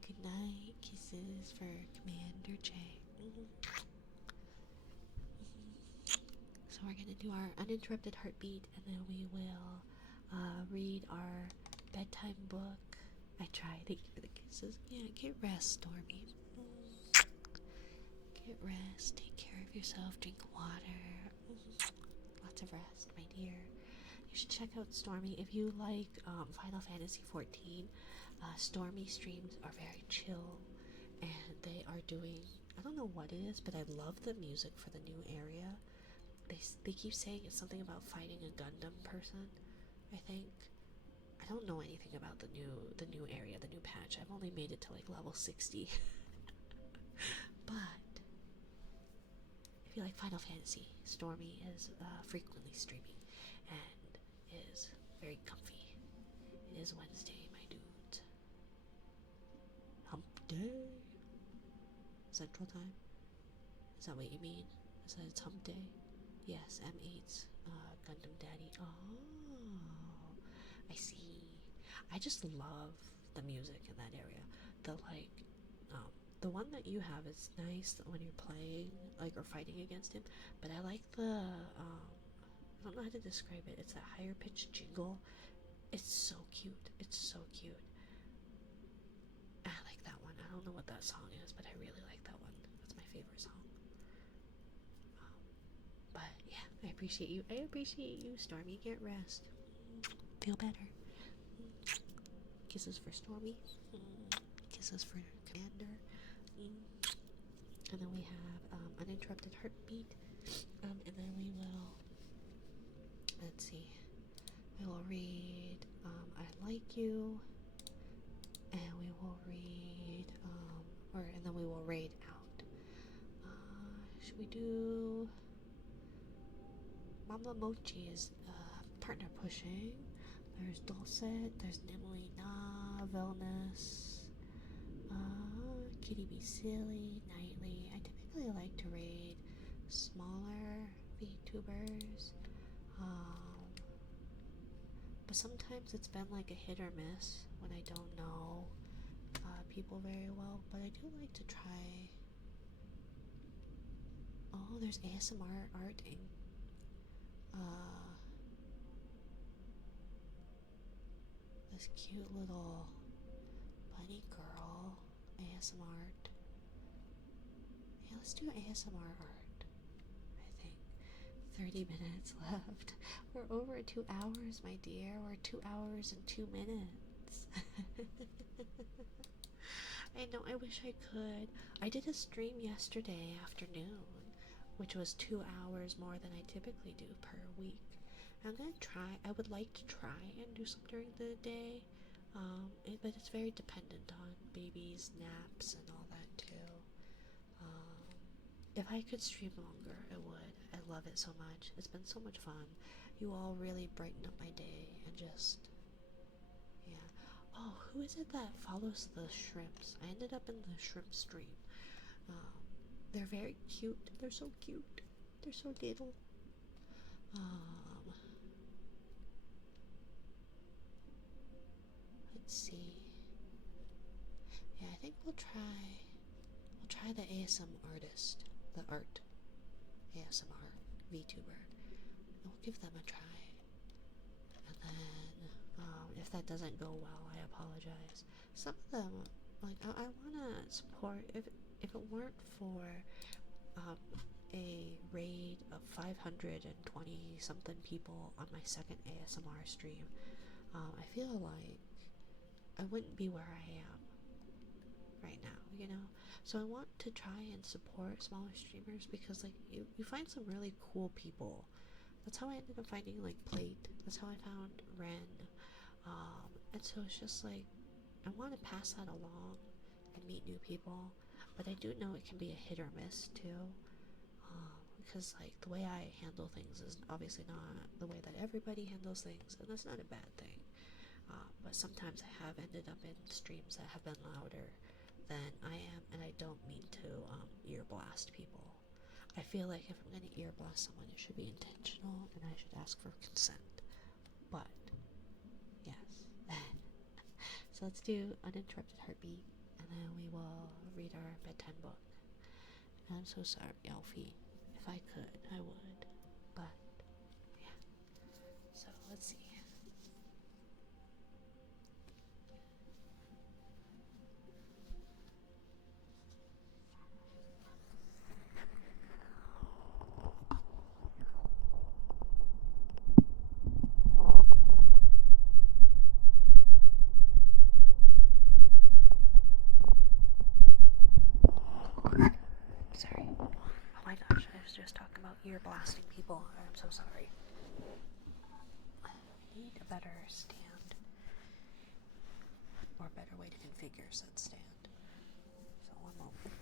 good night kisses for Commander J. So we're gonna do our uninterrupted heartbeat, and then we will read our bedtime book. I try. Thank you for the kisses. Yeah, get rest, Stormy. Get rest. Take care of yourself. Drink water. Lots of rest, my dear. You should check out Stormy if you like Final Fantasy XIV. Stormy streams are very chill, and they are doing, I don't know what it is, but I love the music for the new area. They keep saying it's something about fighting a Gundam person, I think. I don't know anything about the new area, the new patch. I've only made it to like level 60. But if you like Final Fantasy, Stormy is frequently streaming and is very comfy. It is Wednesday, my dude. Hump day. Central time? Is that what you mean? Is that it's hump day? Yes, M8's Gundam Daddy. Oh, I see. I just love the music in that area. The one that you have is nice when you're playing, like, or fighting against him, but I like I don't know how to describe it. It's that higher pitched jingle. It's so cute. It's so cute. I like that one. I don't know what that song is, but I really like that one. That's my favorite song. But yeah, I appreciate you. I appreciate you, Stormy. Get rest. Feel better. Kisses for Stormy. Kisses for Commander. And then we have uninterrupted heartbeat. And then we will, let's see, we will read I Like You. And we will read, and then we will raid out. Should we do Mama Mochi is partner pushing. There's Dulcet, there's Nimolina, Velness, Kitty Be Silly, Nightly. I typically like to raid smaller VTubers, but sometimes it's been like a hit or miss when I don't know people very well, but I do like to try. Oh, there's ASMR arting. This cute little bunny girl ASMR art. Yeah, let's do ASMR art. I think 30 minutes left. We're over 2 hours, my dear. We're 2 hours and 2 minutes. I know, I wish I could. I did a stream yesterday afternoon, which was 2 hours more than I typically do per week. I'm gonna try. I would like to try and do some during the day, but it's very dependent on babies' naps and all that too. If I could stream longer, I would. I love it so much. It's been so much fun. You all really brighten up my day and just, yeah. Oh, who is it that follows the shrimps? I ended up in the shrimp stream. They're very cute. They're so cute. They're so little. Let's see. Yeah, I think we'll try the ASM artist, the art ASMR VTuber. We'll give them a try. And And if that doesn't go well, I apologize. Some of them, like I want to support. If it weren't for um, a raid of 520 something people on my second ASMR stream, I feel like I wouldn't be where I am right now, you know? So I want to try and support smaller streamers because, like, you find some really cool people. That's how I ended up finding, like, Plate. That's how I found Ren. And so it's just like, I want to pass that along and meet new people, but I do know it can be a hit or miss too. Because like the way I handle things is obviously not the way that everybody handles things, and that's not a bad thing. But sometimes I have ended up in streams that have been louder than I am, and I don't mean to ear blast people. I feel like if I'm going to ear blast someone, it should be intentional, and I should ask for consent. But yes. So let's do Uninterrupted Heartbeat, and then we will read our bedtime book. And I'm so sorry, Alfie. If I could, I would. But, yeah. So, let's see. Sorry. Oh my gosh, I was just talking about ear blasting people. I'm so sorry. I need a better stand. Or a better way to configure said stand. So, one moment.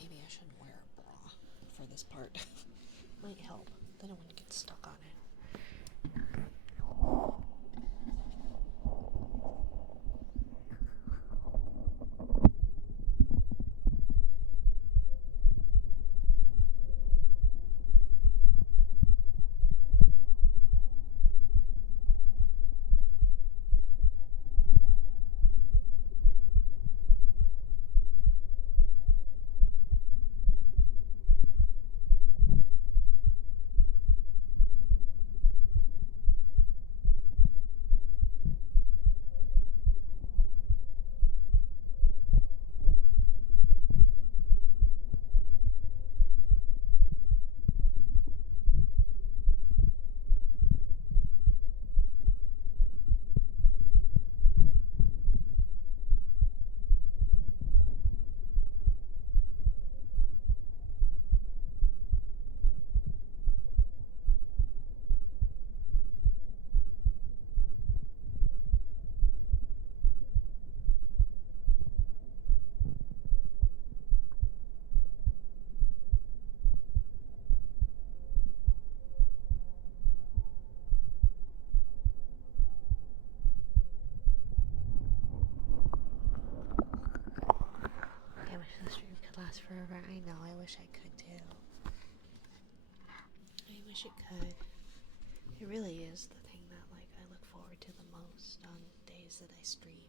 Maybe I shouldn't wear a bra for this part. Might help. Then I wouldn't get stuck on it. I wish the stream could last forever. I know, I wish I could too. I wish it could. It really is the thing that like I look forward to the most on days that I stream.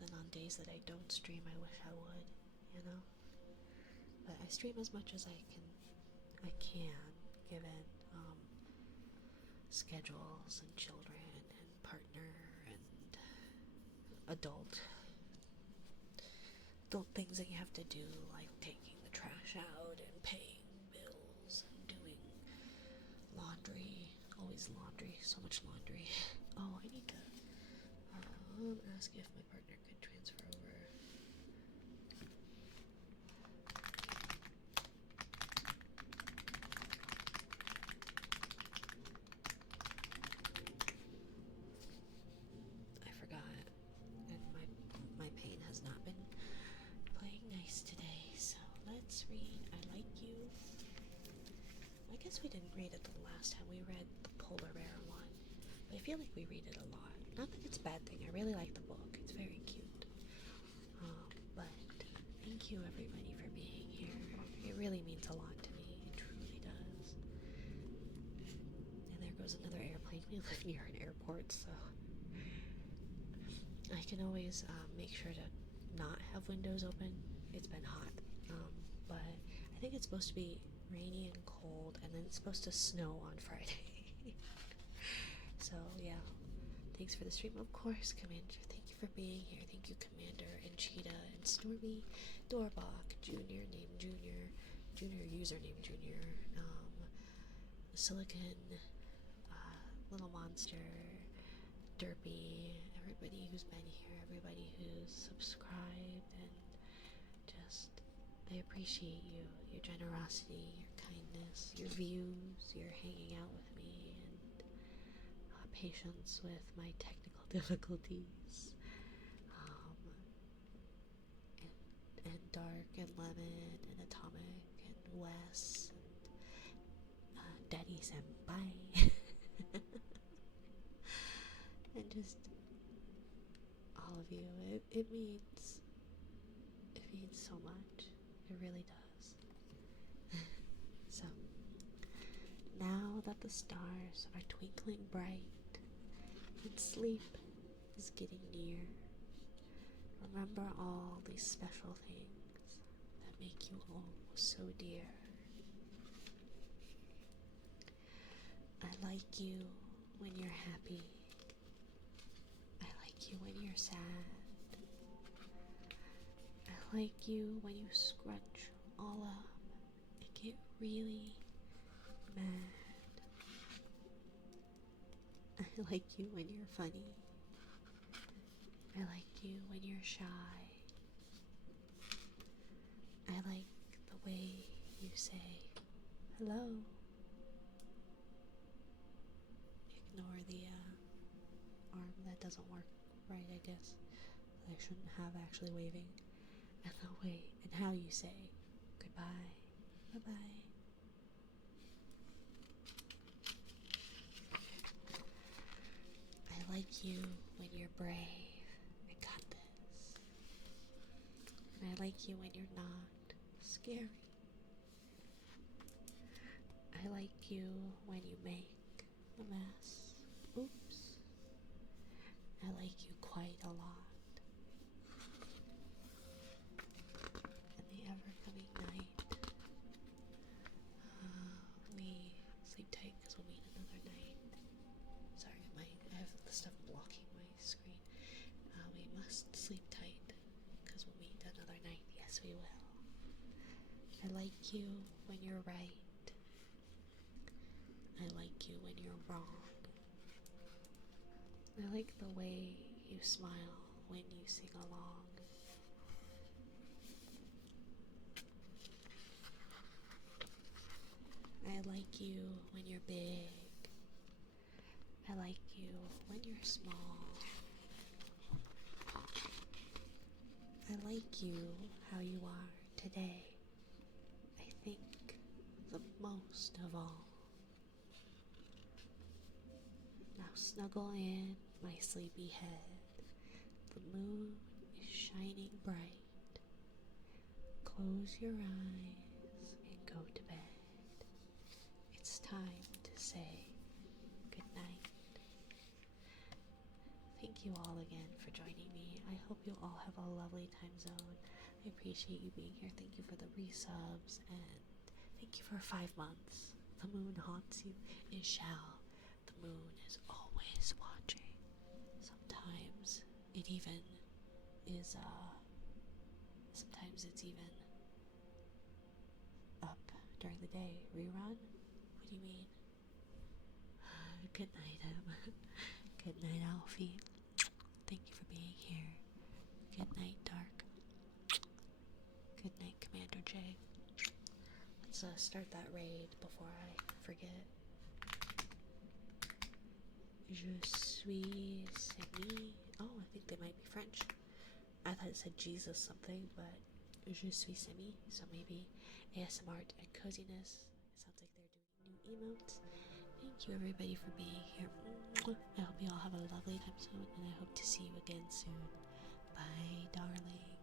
And then on days that I don't stream, I wish I would, you know? But I stream as much as I can, given schedules and children and partner and adult things that you have to do, like taking the trash out and paying always laundry. So much laundry. Oh, I need to ask if my partner could transfer over. I forgot, and my pain has not been playing nice today. So let's read I Like You. I guess we didn't read it the last time we read the polar bear one, but I feel like we read it a lot. Not that it's a bad thing. I really like the book. It's very cute. But thank you everybody for being here. It really means a lot to me. It truly does. And there goes another airplane. We live near an airport, so I can always make sure to not have windows open. It's been hot, but I think it's supposed to be rainy and cold, and then it's supposed to snow on Friday. So yeah, thanks for the stream, of course, Commander. Thank you for being here. Thank you, Commander and Cheetah and Stormy, Dorbach, Junior name Junior, Junior username Junior, Silicon, Little Monster, Derpy, everybody who's been here, everybody who's subscribed, and just I appreciate you, your generosity, your kindness, your views, your hanging out with me, and patience with my technical difficulties. And Dark and Lemon and Atomic and Wes and Daddy Senpai. And just all of you. It means so much. It really does. So now that the stars are twinkling bright and sleep is getting near, remember all these special things that make you all so dear. I like you when you're happy. I like you when you're sad. I like you when you scrunch all up and get really mad. I like you when you're funny. I like you when you're shy. I like the way you say hello. Ignore the arm that doesn't work right, I guess. I shouldn't have actually waving. And the way and how you say goodbye. Bye-bye. I like you when you're brave. I got this. And I like you when you're not scary. I like you when you make a mess. Oops. I like you quite a lot. And the ever-coming night, we sleep tight because we'll meet another night. Sorry, I have the stuff blocking my screen. We must sleep tight because we'll meet another night. Yes, we will. I like you when you're right. I like you when you're wrong. I like the way you smile when you sing along. I like you when you're big. I like you when you're small. I like you how you are today. I think the most of all. Now snuggle in, my sleepy head. The moon is shining bright. Close your eyes and go to bed. It's time to say good night. Thank you all again for joining me. I hope you all have a lovely time zone. I appreciate you being here. Thank you for the resubs, and thank you for 5 months. The moon haunts you. It shall. The moon is always watching. Sometimes it even is, sometimes it's even up during the day. Rerun? What do you mean? Good night, Em. Good night, Alfie. Thank you for being here. Good night, Dark. Good night, Commander J. Let's start that raid before I forget. Je suis Semi. Oh, I think they might be French. I thought it said Jesus something, but Je suis Semi, so maybe ASMR and coziness. It sounds like they're doing new emotes. Thank you everybody for being here. I hope you all have a lovely time soon, and I hope to see you again soon. Bye, darling.